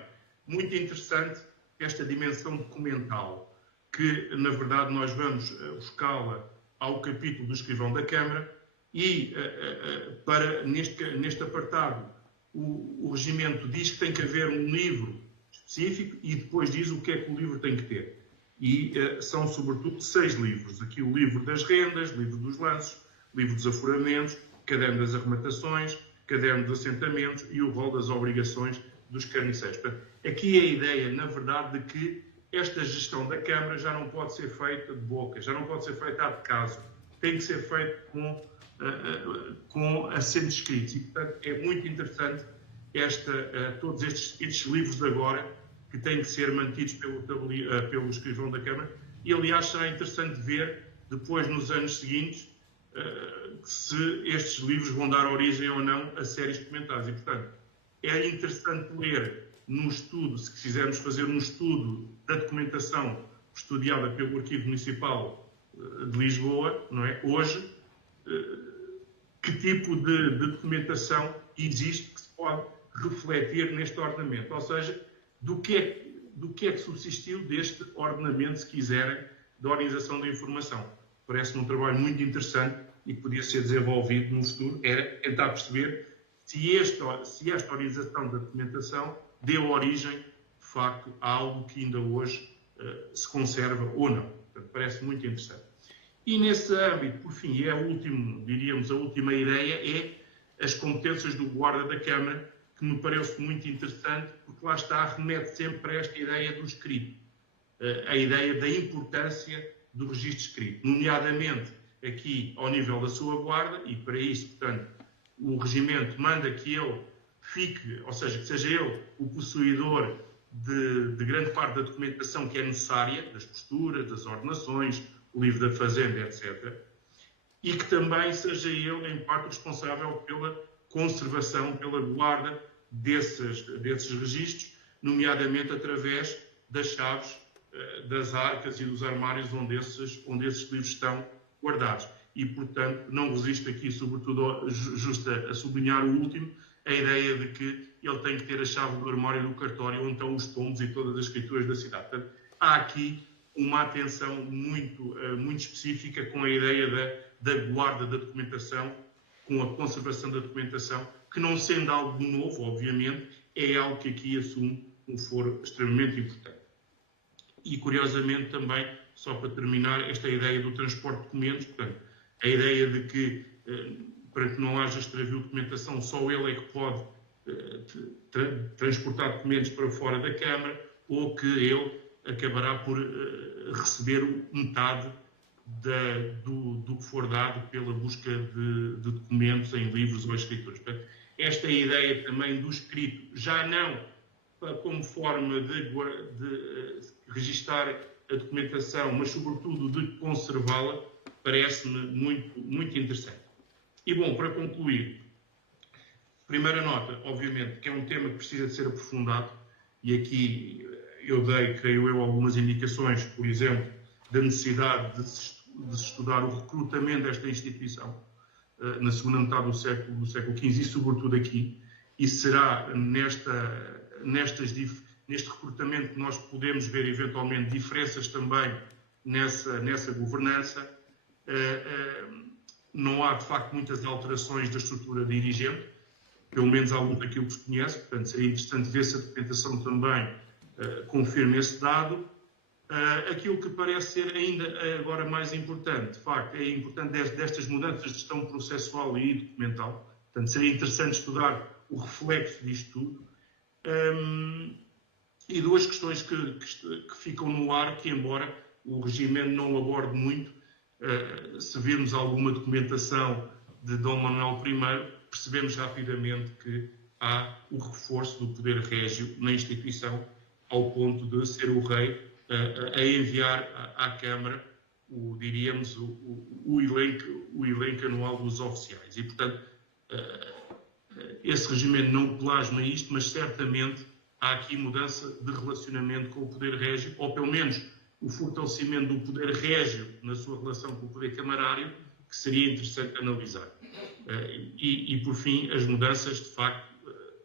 muito interessante, esta dimensão documental, que, na verdade, nós vamos buscá-la ao capítulo do escrivão da Câmara e, neste apartado, o regimento diz que tem que haver um livro específico e depois diz o que é que o livro tem que ter. E são, sobretudo, 6 livros. Aqui o livro das rendas, livro dos lanços, livro dos aforamentos, caderno das arrematações, caderno dos assentamentos e o rol das obrigações dos carniceiros. Portanto, aqui a ideia, na verdade, de que esta gestão da Câmara já não pode ser feita de boca, já não pode ser feita ad caso, tem que ser feita com assentos escritos. E, portanto, é muito interessante todos estes livros de agora, que têm que ser mantidos pelo escrivão da Câmara. E, aliás, será interessante ver, depois, nos anos seguintes, se estes livros vão dar origem ou não a séries documentadas. E, portanto, é interessante ler num estudo, se quisermos fazer um estudo da documentação estudada pelo Arquivo Municipal de Lisboa, não é? Hoje, que tipo de documentação existe que se pode refletir neste ordenamento, ou seja, do que é que subsistiu deste ordenamento, se quiserem, da organização da informação. Parece-me um trabalho muito interessante e que podia ser desenvolvido num futuro, era tentar perceber se esta organização da documentação deu origem, de facto, a algo que ainda hoje se conserva ou não. Portanto, parece muito interessante. E nesse âmbito, por fim, e a última ideia é as competências do guarda da Câmara, que me parece muito interessante, porque lá está, remete sempre para esta ideia do escrito, a ideia da importância do registro escrito, nomeadamente aqui ao nível da sua guarda, e para isso, portanto, o regimento manda que ele fique, ou seja, que seja ele o possuidor de grande parte da documentação que é necessária, das posturas, das ordenações, o livro da fazenda, etc. E que também seja ele, em parte, responsável pela conservação, pela guarda desses registros, nomeadamente através das chaves das arcas e dos armários onde esses livros estão guardados. E, portanto, não resisto aqui, sobretudo, justo a sublinhar o último, a ideia de que ele tem que ter a chave do armário do cartório onde estão os tombos e todas as escrituras da cidade. Portanto, há aqui uma atenção muito específica com a ideia da guarda da documentação, com a conservação da documentação, que, não sendo algo novo, obviamente, é algo que aqui assume um foro extremamente importante. E, curiosamente, também, só para terminar, esta ideia do transporte de documentos, portanto, a ideia de que, para que não haja extravio de documentação, só ele é que pode transportar documentos para fora da Câmara, ou que ele acabará por receber metade do que for dado pela busca de documentos em livros ou escrituras. Portanto, esta ideia também do escrito, já não como forma de registar a documentação, mas sobretudo de conservá-la, parece-me muito interessante. E, bom, para concluir, primeira nota, obviamente, que é um tema que precisa de ser aprofundado, e aqui eu dei, creio eu, algumas indicações, por exemplo, da necessidade de se estudar o recrutamento desta instituição na segunda metade do século XV e, sobretudo, aqui. E será neste recrutamento que nós podemos ver, eventualmente, diferenças também nessa governança. Não há, de facto, muitas alterações da estrutura dirigente, pelo menos algum daquilo que se conhece. Portanto, seria interessante ver se a documentação também confirma esse dado. Aquilo que parece ser ainda agora mais importante, de facto, é importante destas mudanças de gestão processual e documental. Portanto, seria interessante estudar o reflexo disto tudo. E duas questões que ficam no ar, que embora o regimento não aborde muito, se virmos alguma documentação de Dom Manuel I, percebemos rapidamente que há o reforço do poder régio na instituição, ao ponto de ser o rei a enviar à Câmara o elenco anual dos oficiais. E, portanto, esse regimento não plasma isto, mas certamente há aqui mudança de relacionamento com o poder régio, ou pelo menos o fortalecimento do poder régio na sua relação com o poder camarário, que seria interessante analisar. E por fim, as mudanças, de facto,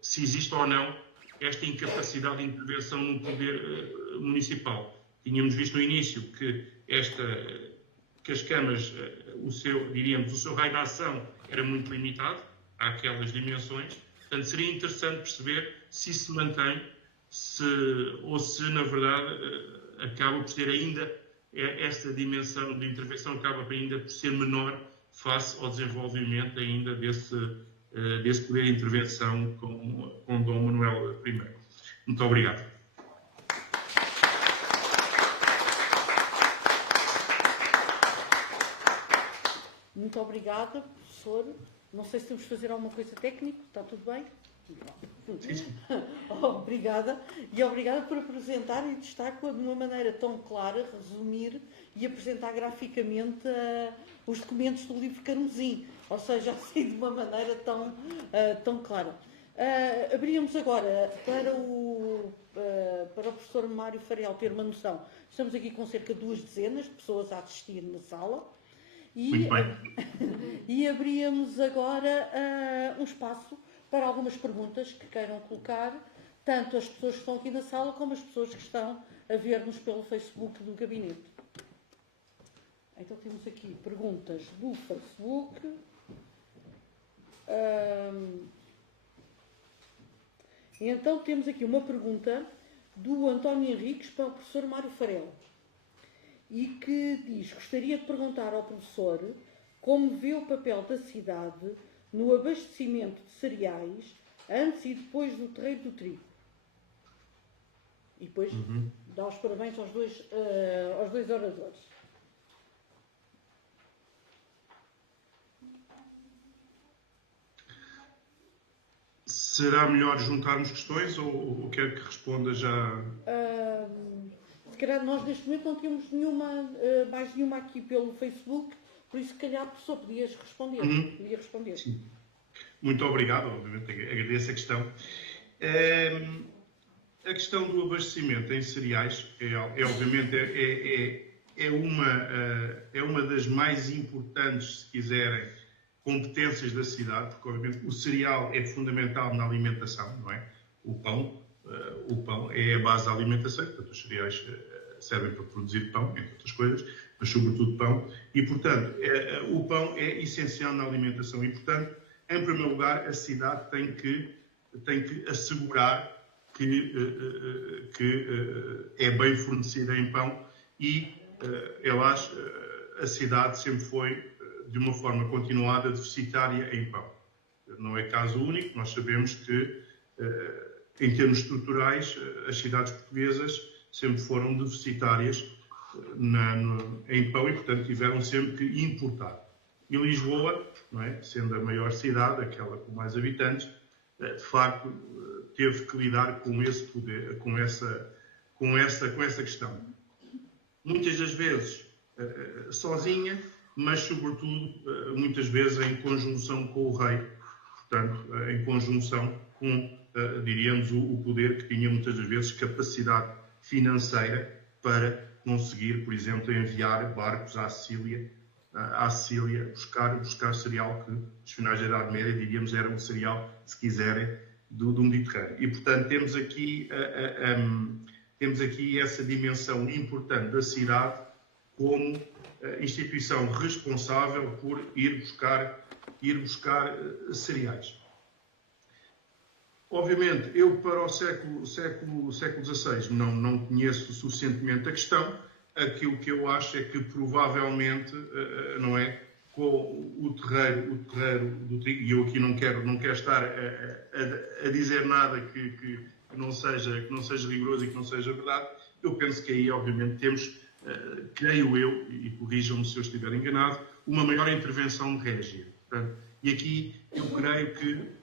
se existe ou não esta incapacidade de intervenção no poder municipal. Tínhamos visto no início que as câmaras, o seu raio de ação era muito limitado àquelas dimensões. Portanto, seria interessante perceber se isso se mantém, ou se, na verdade, acaba por ser ainda, esta dimensão de intervenção acaba ainda por ser menor face ao desenvolvimento ainda desse poder de intervenção com Dom Manuel I. Muito obrigado. Muito obrigada, professor. Não sei se temos de fazer alguma coisa técnica. Está tudo bem? Sim. Obrigada. E obrigada por apresentar, e destaco de uma maneira tão clara, resumir e apresentar graficamente os documentos do livro Carmesim. Ou seja, assim de uma maneira tão clara. Abríamos agora para o professor Mário Farel ter uma noção. Estamos aqui com cerca de 2 dezenas de pessoas a assistir na sala. Muito bem. E abríamos agora um espaço para algumas perguntas que queiram colocar, tanto as pessoas que estão aqui na sala como as pessoas que estão a ver-nos pelo Facebook do gabinete. Então temos aqui perguntas do Facebook. Então temos aqui uma pergunta do António Henriques para o professor Mário Farel, e que diz: gostaria de perguntar ao professor como vê o papel da cidade no abastecimento de cereais antes e depois do terreiro do trigo. E depois dá os parabéns aos dois oradores. Será melhor juntarmos questões ou quer que responda já? Se calhar nós neste momento não temos mais nenhuma aqui pelo Facebook, por isso se calhar, professor, podias responder. Podia responder. Sim. Muito obrigado, obviamente, agradeço a questão. A questão do abastecimento em cereais obviamente uma das mais importantes, se quiserem, competências da cidade, porque obviamente o cereal é fundamental na alimentação, não é? O pão é a base da alimentação, portanto os cereais servem para produzir pão, entre outras coisas, mas sobretudo pão, e portanto o pão é essencial na alimentação e portanto, em primeiro lugar, a cidade tem que assegurar que é bem fornecida em pão e, eu acho, a cidade sempre foi, de uma forma continuada, deficitária em pão. Não é caso único, nós sabemos que, em termos estruturais, as cidades portuguesas sempre foram deficitárias em pão e, portanto, tiveram sempre que importar. E Lisboa, não é, sendo a maior cidade, aquela com mais habitantes, de facto, teve que lidar com esse poder, com essa questão. Muitas das vezes sozinha, mas, sobretudo, muitas vezes em conjunção com o rei, portanto, em conjunção com, diríamos, o poder que tinha muitas das vezes capacidade financeira para conseguir, por exemplo, enviar barcos à Sicília buscar cereal que, nos finais da Idade Média, diríamos, era um cereal, se quiserem, do Mediterrâneo. E, portanto, temos aqui essa dimensão importante da cidade como instituição responsável por ir buscar cereais. Obviamente, eu para o século XVI não conheço suficientemente a questão. Aquilo que eu acho é que provavelmente, não é, com o terreiro do trigo, e eu aqui não quero estar a dizer nada que não seja rigoroso e que não seja verdade. Eu penso que aí, obviamente, temos, creio eu, e corrijam-me se eu estiver enganado, uma maior intervenção de régia. Portanto, e aqui eu creio que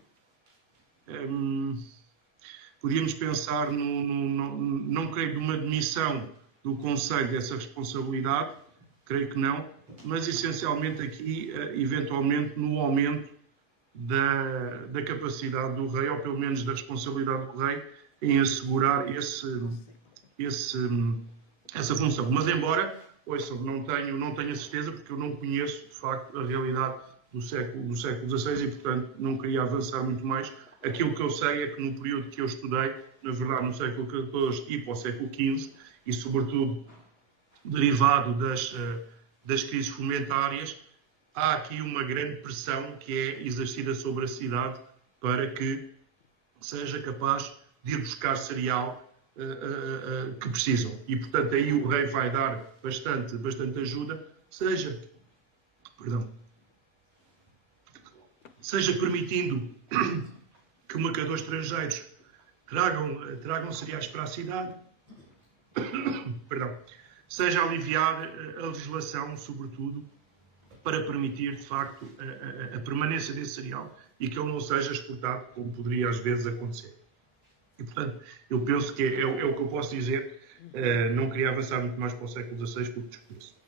podíamos pensar, não creio, numa demissão do Conselho dessa responsabilidade, creio que não, mas essencialmente aqui, eventualmente, no aumento da capacidade do rei, ou pelo menos da responsabilidade do rei, em assegurar essa função. Mas embora, ouçam, não tenho a certeza, porque eu não conheço, de facto, a realidade do século XVI e, portanto, não queria avançar muito mais. Aquilo que eu sei é que no período que eu estudei, na verdade, no século XIV e para o século XV, e sobretudo derivado das crises fomentárias, há aqui uma grande pressão que é exercida sobre a cidade para que seja capaz de ir buscar cereal que precisam. E, portanto, aí o rei vai dar bastante ajuda, seja permitindo que mercadores estrangeiros tragam cereais para a cidade, seja aliviar a legislação, sobretudo, para permitir, de facto, a permanência desse cereal e que ele não seja exportado, como poderia às vezes acontecer. E, portanto, eu penso que é o que eu posso dizer. Não queria avançar muito mais para o século XVI, porque desconheço.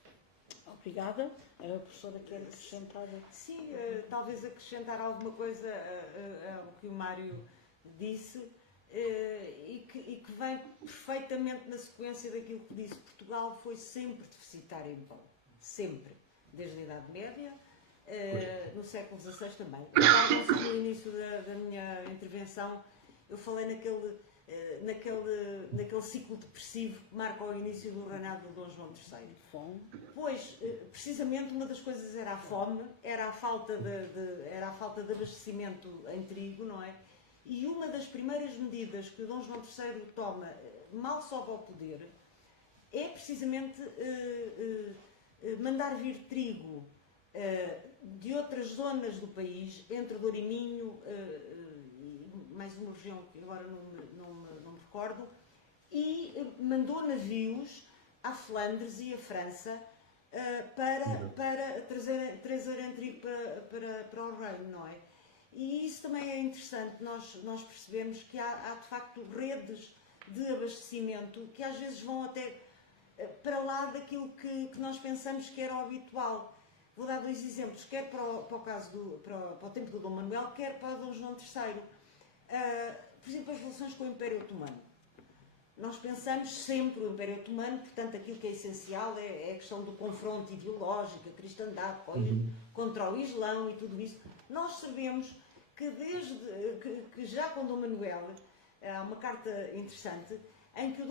Obrigada. A professora quer acrescentar? Sim, talvez acrescentar alguma coisa ao que o Mário disse e que vem perfeitamente na sequência daquilo que disse. Portugal foi sempre deficitário em pão. Sempre. Desde a Idade Média, no século XVI também. No início da minha intervenção, eu falei naquele ciclo depressivo que marca o início do reinado de Dom João III. Pois, precisamente, uma das coisas era a fome, era a falta de abastecimento em trigo, não é? E uma das primeiras medidas que o Dom João III toma, mal sobe ao poder, é precisamente mandar vir trigo de outras zonas do país, entre Douro e Minho, mais uma região que agora não me recordo, e mandou navios à Flandres e à França para trazerem trigo para o reino, não é? E isso também é interessante, nós percebemos que há de facto redes de abastecimento que às vezes vão até para lá daquilo que nós pensamos que era o habitual. Vou dar dois exemplos, quer para o tempo do Dom Manuel, quer para o Dom João III. Por exemplo, as relações com o Império Otomano. Nós pensamos sempre o Império Otomano, portanto, aquilo que é essencial é a questão do confronto ideológico, a cristandade contra o Islão e tudo isso. Nós sabemos que já com Dom Manuel, há uma carta interessante, em que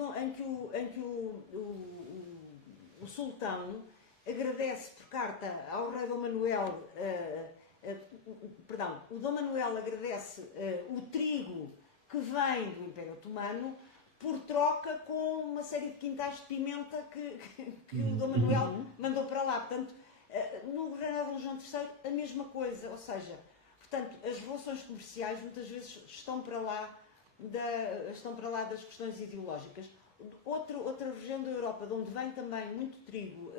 o sultão agradece por carta ao rei Dom Manuel, o Dom Manuel agradece o trigo que vem do Império Otomano por troca com uma série de quintais de pimenta que o Dom Manuel mandou para lá. Portanto, no reinado de Dom João III, a mesma coisa, ou seja, portanto, as relações comerciais muitas vezes estão para lá das questões ideológicas. Outra região da Europa, de onde vem também muito trigo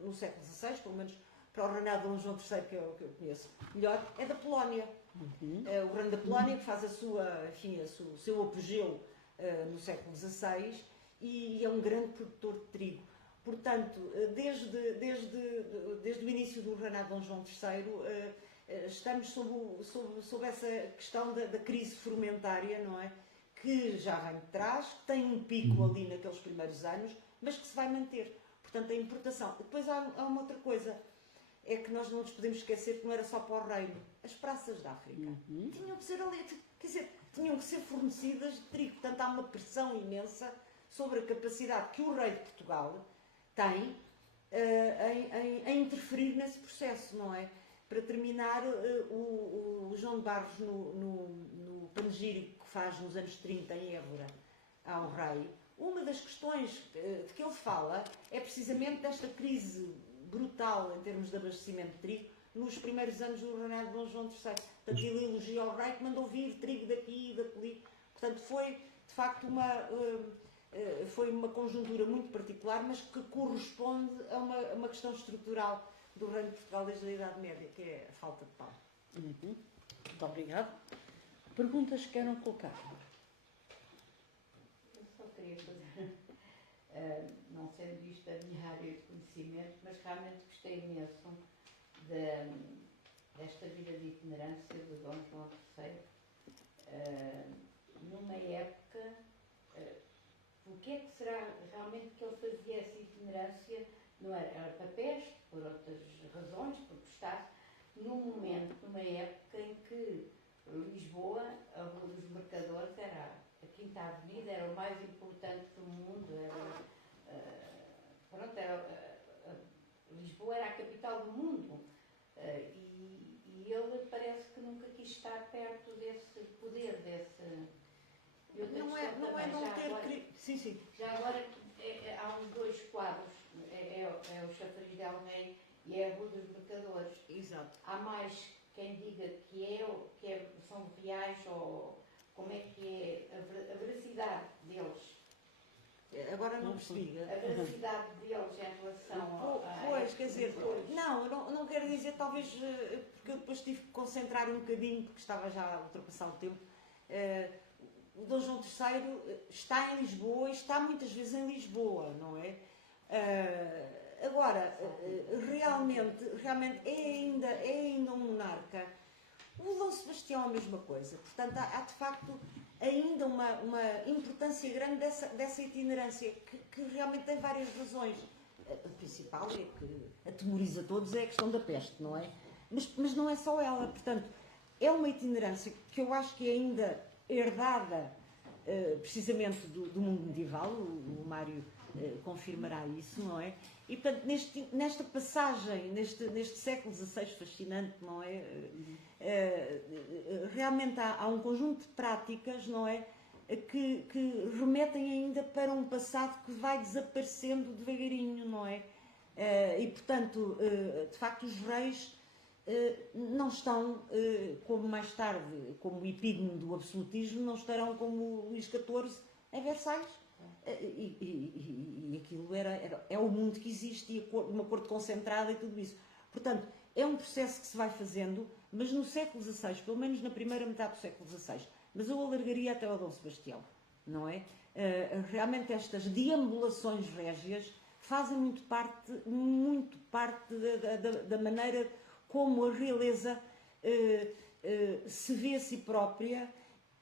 no século XVI, pelo menos para o reinado de Dom João III, que eu conheço melhor, é da Polónia. O reino da Polónia, que faz o seu apogeu no século XVI e é um grande produtor de trigo. Portanto, desde o início do reinado de Dom João III, estamos sob essa questão da crise fermentária, não é? Que já vem de trás, que tem um pico ali naqueles primeiros anos, mas que se vai manter. Portanto, a importação. Depois há uma outra coisa, é que nós não nos podemos esquecer que não era só para o reino. As praças da África tinham que ser ali, quer dizer, tinham que ser fornecidas de trigo. Portanto, há uma pressão imensa sobre a capacidade que o rei de Portugal tem em interferir nesse processo, não é? Para terminar, o João de Barros, no panegírico que faz nos anos 30 em Évora ao rei, uma das questões de que ele fala é precisamente desta crise brutal em termos de abastecimento de trigo nos primeiros anos do reinado de Dom João III. Portanto, ele elogia ao rei que mandou vir trigo daqui e dali. Portanto, foi de facto foi uma conjuntura muito particular, mas que corresponde a uma questão estrutural do Reino de Portugal desde a Idade Média, que é a falta de pão. Muito obrigado. Perguntas que queiram colocar? Eu só queria fazer, não sendo isto a minha área de conhecimento, mas realmente gostei imenso desta vida de itinerância de Dom João III, numa época, o que é que será realmente que ele fazia essa itinerância? Não era para peste, por outras razões, por gostar, num momento, numa época em que Lisboa, a Rua dos Mercadores, era a Quinta Avenida, era o mais importante do mundo, Lisboa era a capital do mundo, e ele parece que nunca quis estar perto desse poder, Não é não ter... Sim, sim. Já agora há uns dois quadros, é o Chafariz del Rei e é a Rua dos Mercadores. Exato. Há mais quem diga são reais, ou como é que é a veracidade deles. Agora não percebi. A veracidade deles em relação Pois, quer dizer, não, eu não quero dizer, talvez, porque eu depois tive que concentrar um bocadinho, porque estava já a ultrapassar o tempo. O Dom João III está em Lisboa e está muitas vezes em Lisboa, não é? Agora, realmente é ainda um monarca. O Dom Sebastião é a mesma coisa. Portanto, há de facto ainda uma importância grande dessa itinerância, que realmente tem várias razões. A principal é que atemoriza todos é a questão da peste, não é? Mas não é só ela. Portanto, é uma itinerância que eu acho que é ainda herdada precisamente do mundo medieval. O Mário confirmará isso, não é? E, portanto, nesta passagem, neste século XVI fascinante, não é? Realmente há um conjunto de práticas, não é? Que remetem ainda para um passado que vai desaparecendo devagarinho, não é? E, portanto, de facto, os reis não estão, como mais tarde, como o epígono do absolutismo, não estarão como Luís XIV em Versalhes. E aquilo é o mundo que existe, e uma corte concentrada e tudo isso. Portanto, é um processo que se vai fazendo, mas no século XVI, pelo menos na primeira metade do século XVI, mas eu alargaria até ao Dom Sebastião, não é? Realmente estas deambulações régias fazem muito parte da maneira como a realeza se vê a si própria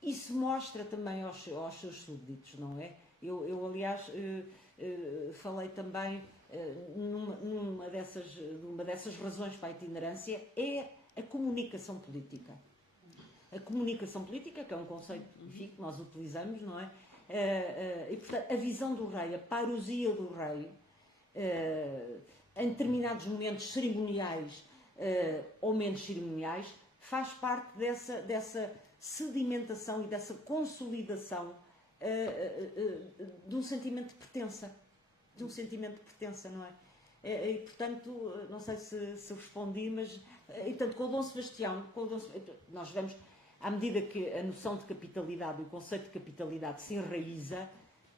e se mostra também aos seus súbditos, não é? Eu aliás, falei também numa dessas razões para a itinerância, é a comunicação política. A comunicação política, que é um conceito, enfim, que nós utilizamos, não é? E, portanto, a visão do rei, a parousia do rei, em determinados momentos cerimoniais ou menos cerimoniais, faz parte dessa sedimentação e dessa consolidação de um sentimento de pertença. Não é? E, portanto, não sei se respondi, mas, e, portanto, com o Dom Sebastião, nós vemos, à medida que a noção de capitalidade, o conceito de capitalidade se enraiza,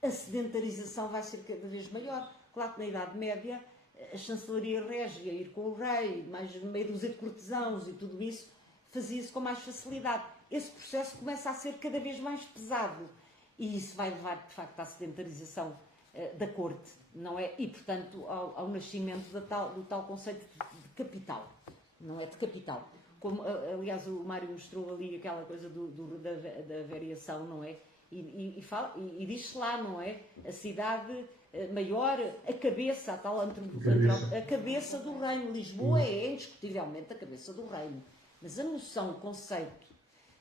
a sedentarização vai ser cada vez maior. Claro que na Idade Média, a chancelaria régia, ir com o rei, mais meia dúzia de cortesãos e tudo isso, fazia-se com mais facilidade. Esse processo começa a ser cada vez mais pesado. E isso vai levar, de facto, à sedentarização da corte, não é? E, portanto, ao nascimento do tal conceito de capital, não é? De capital. Como, aliás, o Mário mostrou ali aquela coisa da variação, não é? E diz-se lá, não é? A cidade maior, a cabeça, a cabeça do reino. Lisboa é indiscutivelmente a cabeça do reino. Mas a noção, o conceito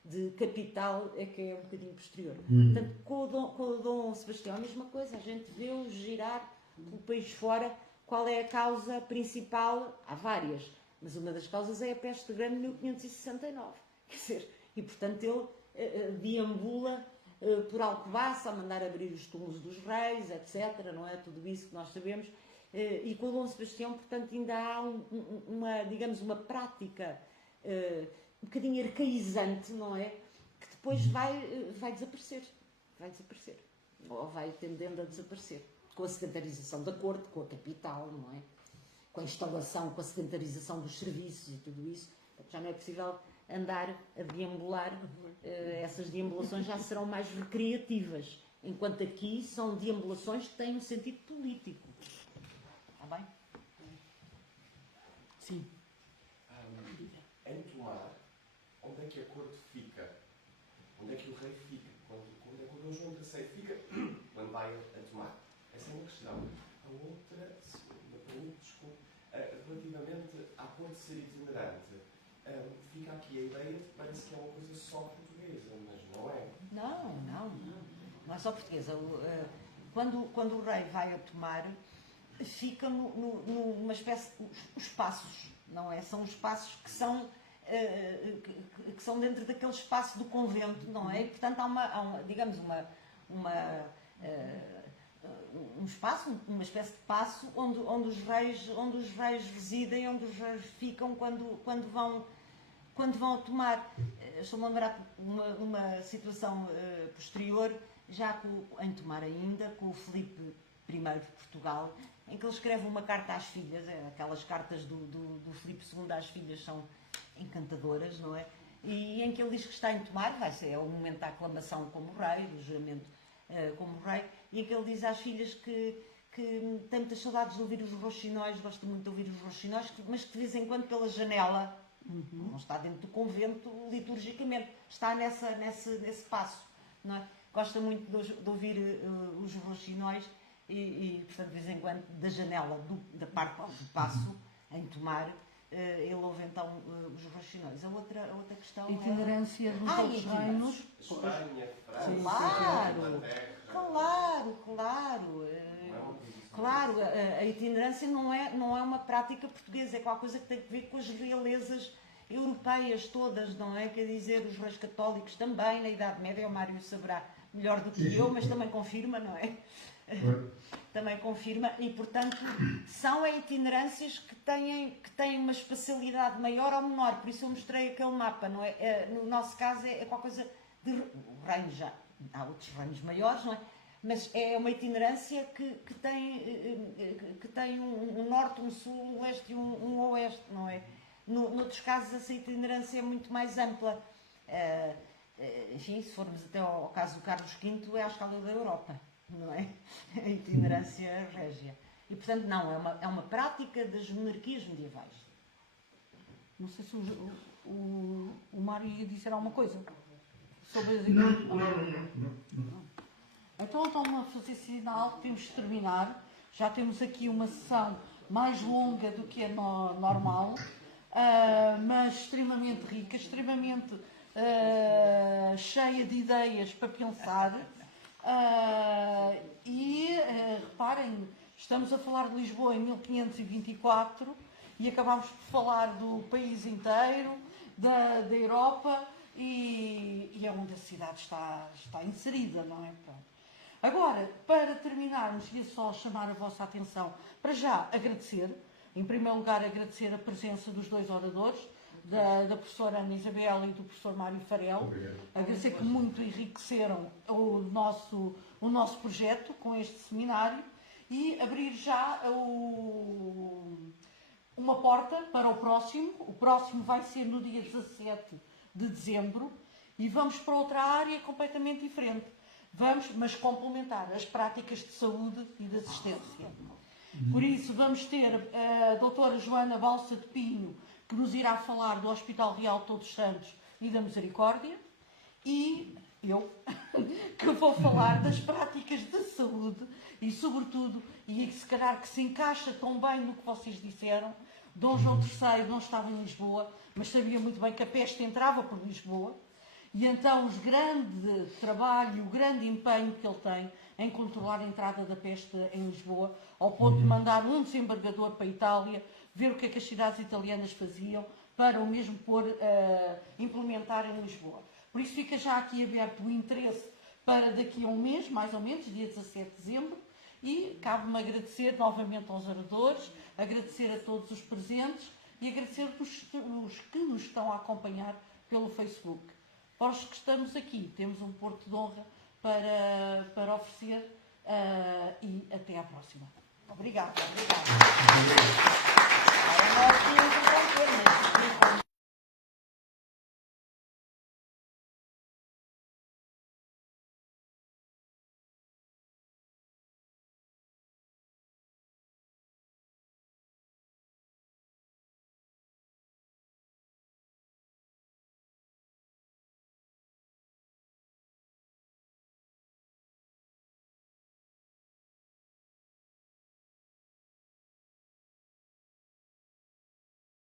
de capital é que é um bocadinho posterior. Portanto, com o Dom Sebastião, a mesma coisa. A gente vê-o girar pelo país fora. Qual é a causa principal? Há várias. Mas uma das causas é a peste grande de 1569. Quer dizer, e portanto ele deambula por Alcobaça a mandar abrir os túmulos dos reis, etc. Não é? Tudo isso que nós sabemos. E com o Dom Sebastião, portanto, ainda há digamos, uma prática um bocadinho arcaizante, não é? Que depois vai desaparecer. Vai desaparecer. Ou vai tendendo a desaparecer. Com a sedentarização da corte, com a capital, não é? Com a instalação, com a sedentarização dos serviços e tudo isso. Já não é possível andar a deambular. Essas deambulações já serão mais recreativas. Enquanto aqui são deambulações que têm um sentido político. Está bem? Sim. Em Tomar, onde é que a corte fica? Onde é que o rei fica? Quando é que o Dom João III fica? Quando vai a Tomar? Essa é uma questão. A outra, se me permite, desculpe, relativamente à corte ser itinerante, fica aqui a ideia de que parece que é uma coisa só portuguesa, mas não é. Não é só portuguesa. Quando o rei vai a Tomar, fica numa espécie de os passos, não é? São os passos que são dentro daquele espaço do convento, não é? E, portanto, há digamos, um espaço, uma espécie de passo onde os reis residem, onde os reis ficam quando vão a Tomar. Estou-me a lembrar uma situação posterior, já em Tomar ainda, com o Filipe I de Portugal, em que ele escreve uma carta às filhas. Aquelas cartas do Filipe II às filhas são encantadoras, não é? E em que ele diz que está em Tomar, é o momento da aclamação como rei, do juramento como rei, e em que ele diz às filhas que tem muitas saudades de ouvir os roxinóis, gosta muito de ouvir os roxinóis, mas que de vez em quando pela janela, não está dentro do convento liturgicamente, está nesse passo, não é? Gosta muito de ouvir os roxinóis e, portanto, de vez em quando, da janela, da parte do passo, em Tomar, ele ouve então os roxinóis. A outra questão A itinerância dos outros reinos. Espanha, França, Sim, Claro, a itinerância não é uma prática portuguesa, é qualquer coisa que tem a ver com as realezas europeias todas, não é? Quer dizer, os reis católicos também, na Idade Média, o Mário saberá melhor do que eu, mas também confirma, não é? Também confirma, e portanto são itinerâncias que têm uma espacialidade maior ou menor, por isso eu mostrei aquele mapa, não é? No nosso caso é qualquer coisa de reino já, há outros reinos maiores, não é? Mas é uma itinerância que tem um norte, um sul, um leste e um oeste, não é? Noutros casos essa itinerância é muito mais ampla. Enfim, se formos até ao caso do Carlos V, é à escala da Europa, não é? A itinerância régia. E, portanto, não, é uma prática das monarquias medievais. Não sei se o Mário ia dizer alguma coisa sobre as Não. Então estão a fazer sinal que temos de terminar. Já temos aqui uma sessão mais longa do que é normal, mas extremamente rica, extremamente cheia de ideias para pensar. Reparem, estamos a falar de Lisboa em 1524 e acabámos por falar do país inteiro, da Europa e é onde a cidade está inserida, não é? Pronto. Agora, para terminarmos, ia só chamar a vossa atenção para já agradecer, em primeiro lugar agradecer a presença dos dois oradores, da professora Ana Isabel e do professor Mário Farel. Obrigado. Agradecer que muito enriqueceram o nosso projeto com este seminário e abrir já uma porta para o próximo. O próximo vai ser no dia 17 de dezembro e vamos para outra área completamente diferente. Mas complementar as práticas de saúde e de assistência. Por isso vamos ter a doutora Joana Balsa de Pinho, que nos irá falar do Hospital Real de Todos os Santos e da Misericórdia, e eu, que vou falar das práticas de saúde e, sobretudo, e se calhar que se encaixa tão bem no que vocês disseram, Dom João III não estava em Lisboa, mas sabia muito bem que a peste entrava por Lisboa, e então o grande trabalho, o grande empenho que ele tem em controlar a entrada da peste em Lisboa, ao ponto de mandar um desembargador para a Itália, ver o que é que as cidades italianas faziam, para o mesmo implementar em Lisboa. Por isso fica já aqui aberto o interesse para daqui a um mês, mais ou menos, dia 17 de dezembro, e cabe-me agradecer novamente aos oradores, agradecer a todos os presentes e agradecer os que nos estão a acompanhar pelo Facebook. Para os que estamos aqui, temos um porto de honra para oferecer e até à próxima. Obrigada.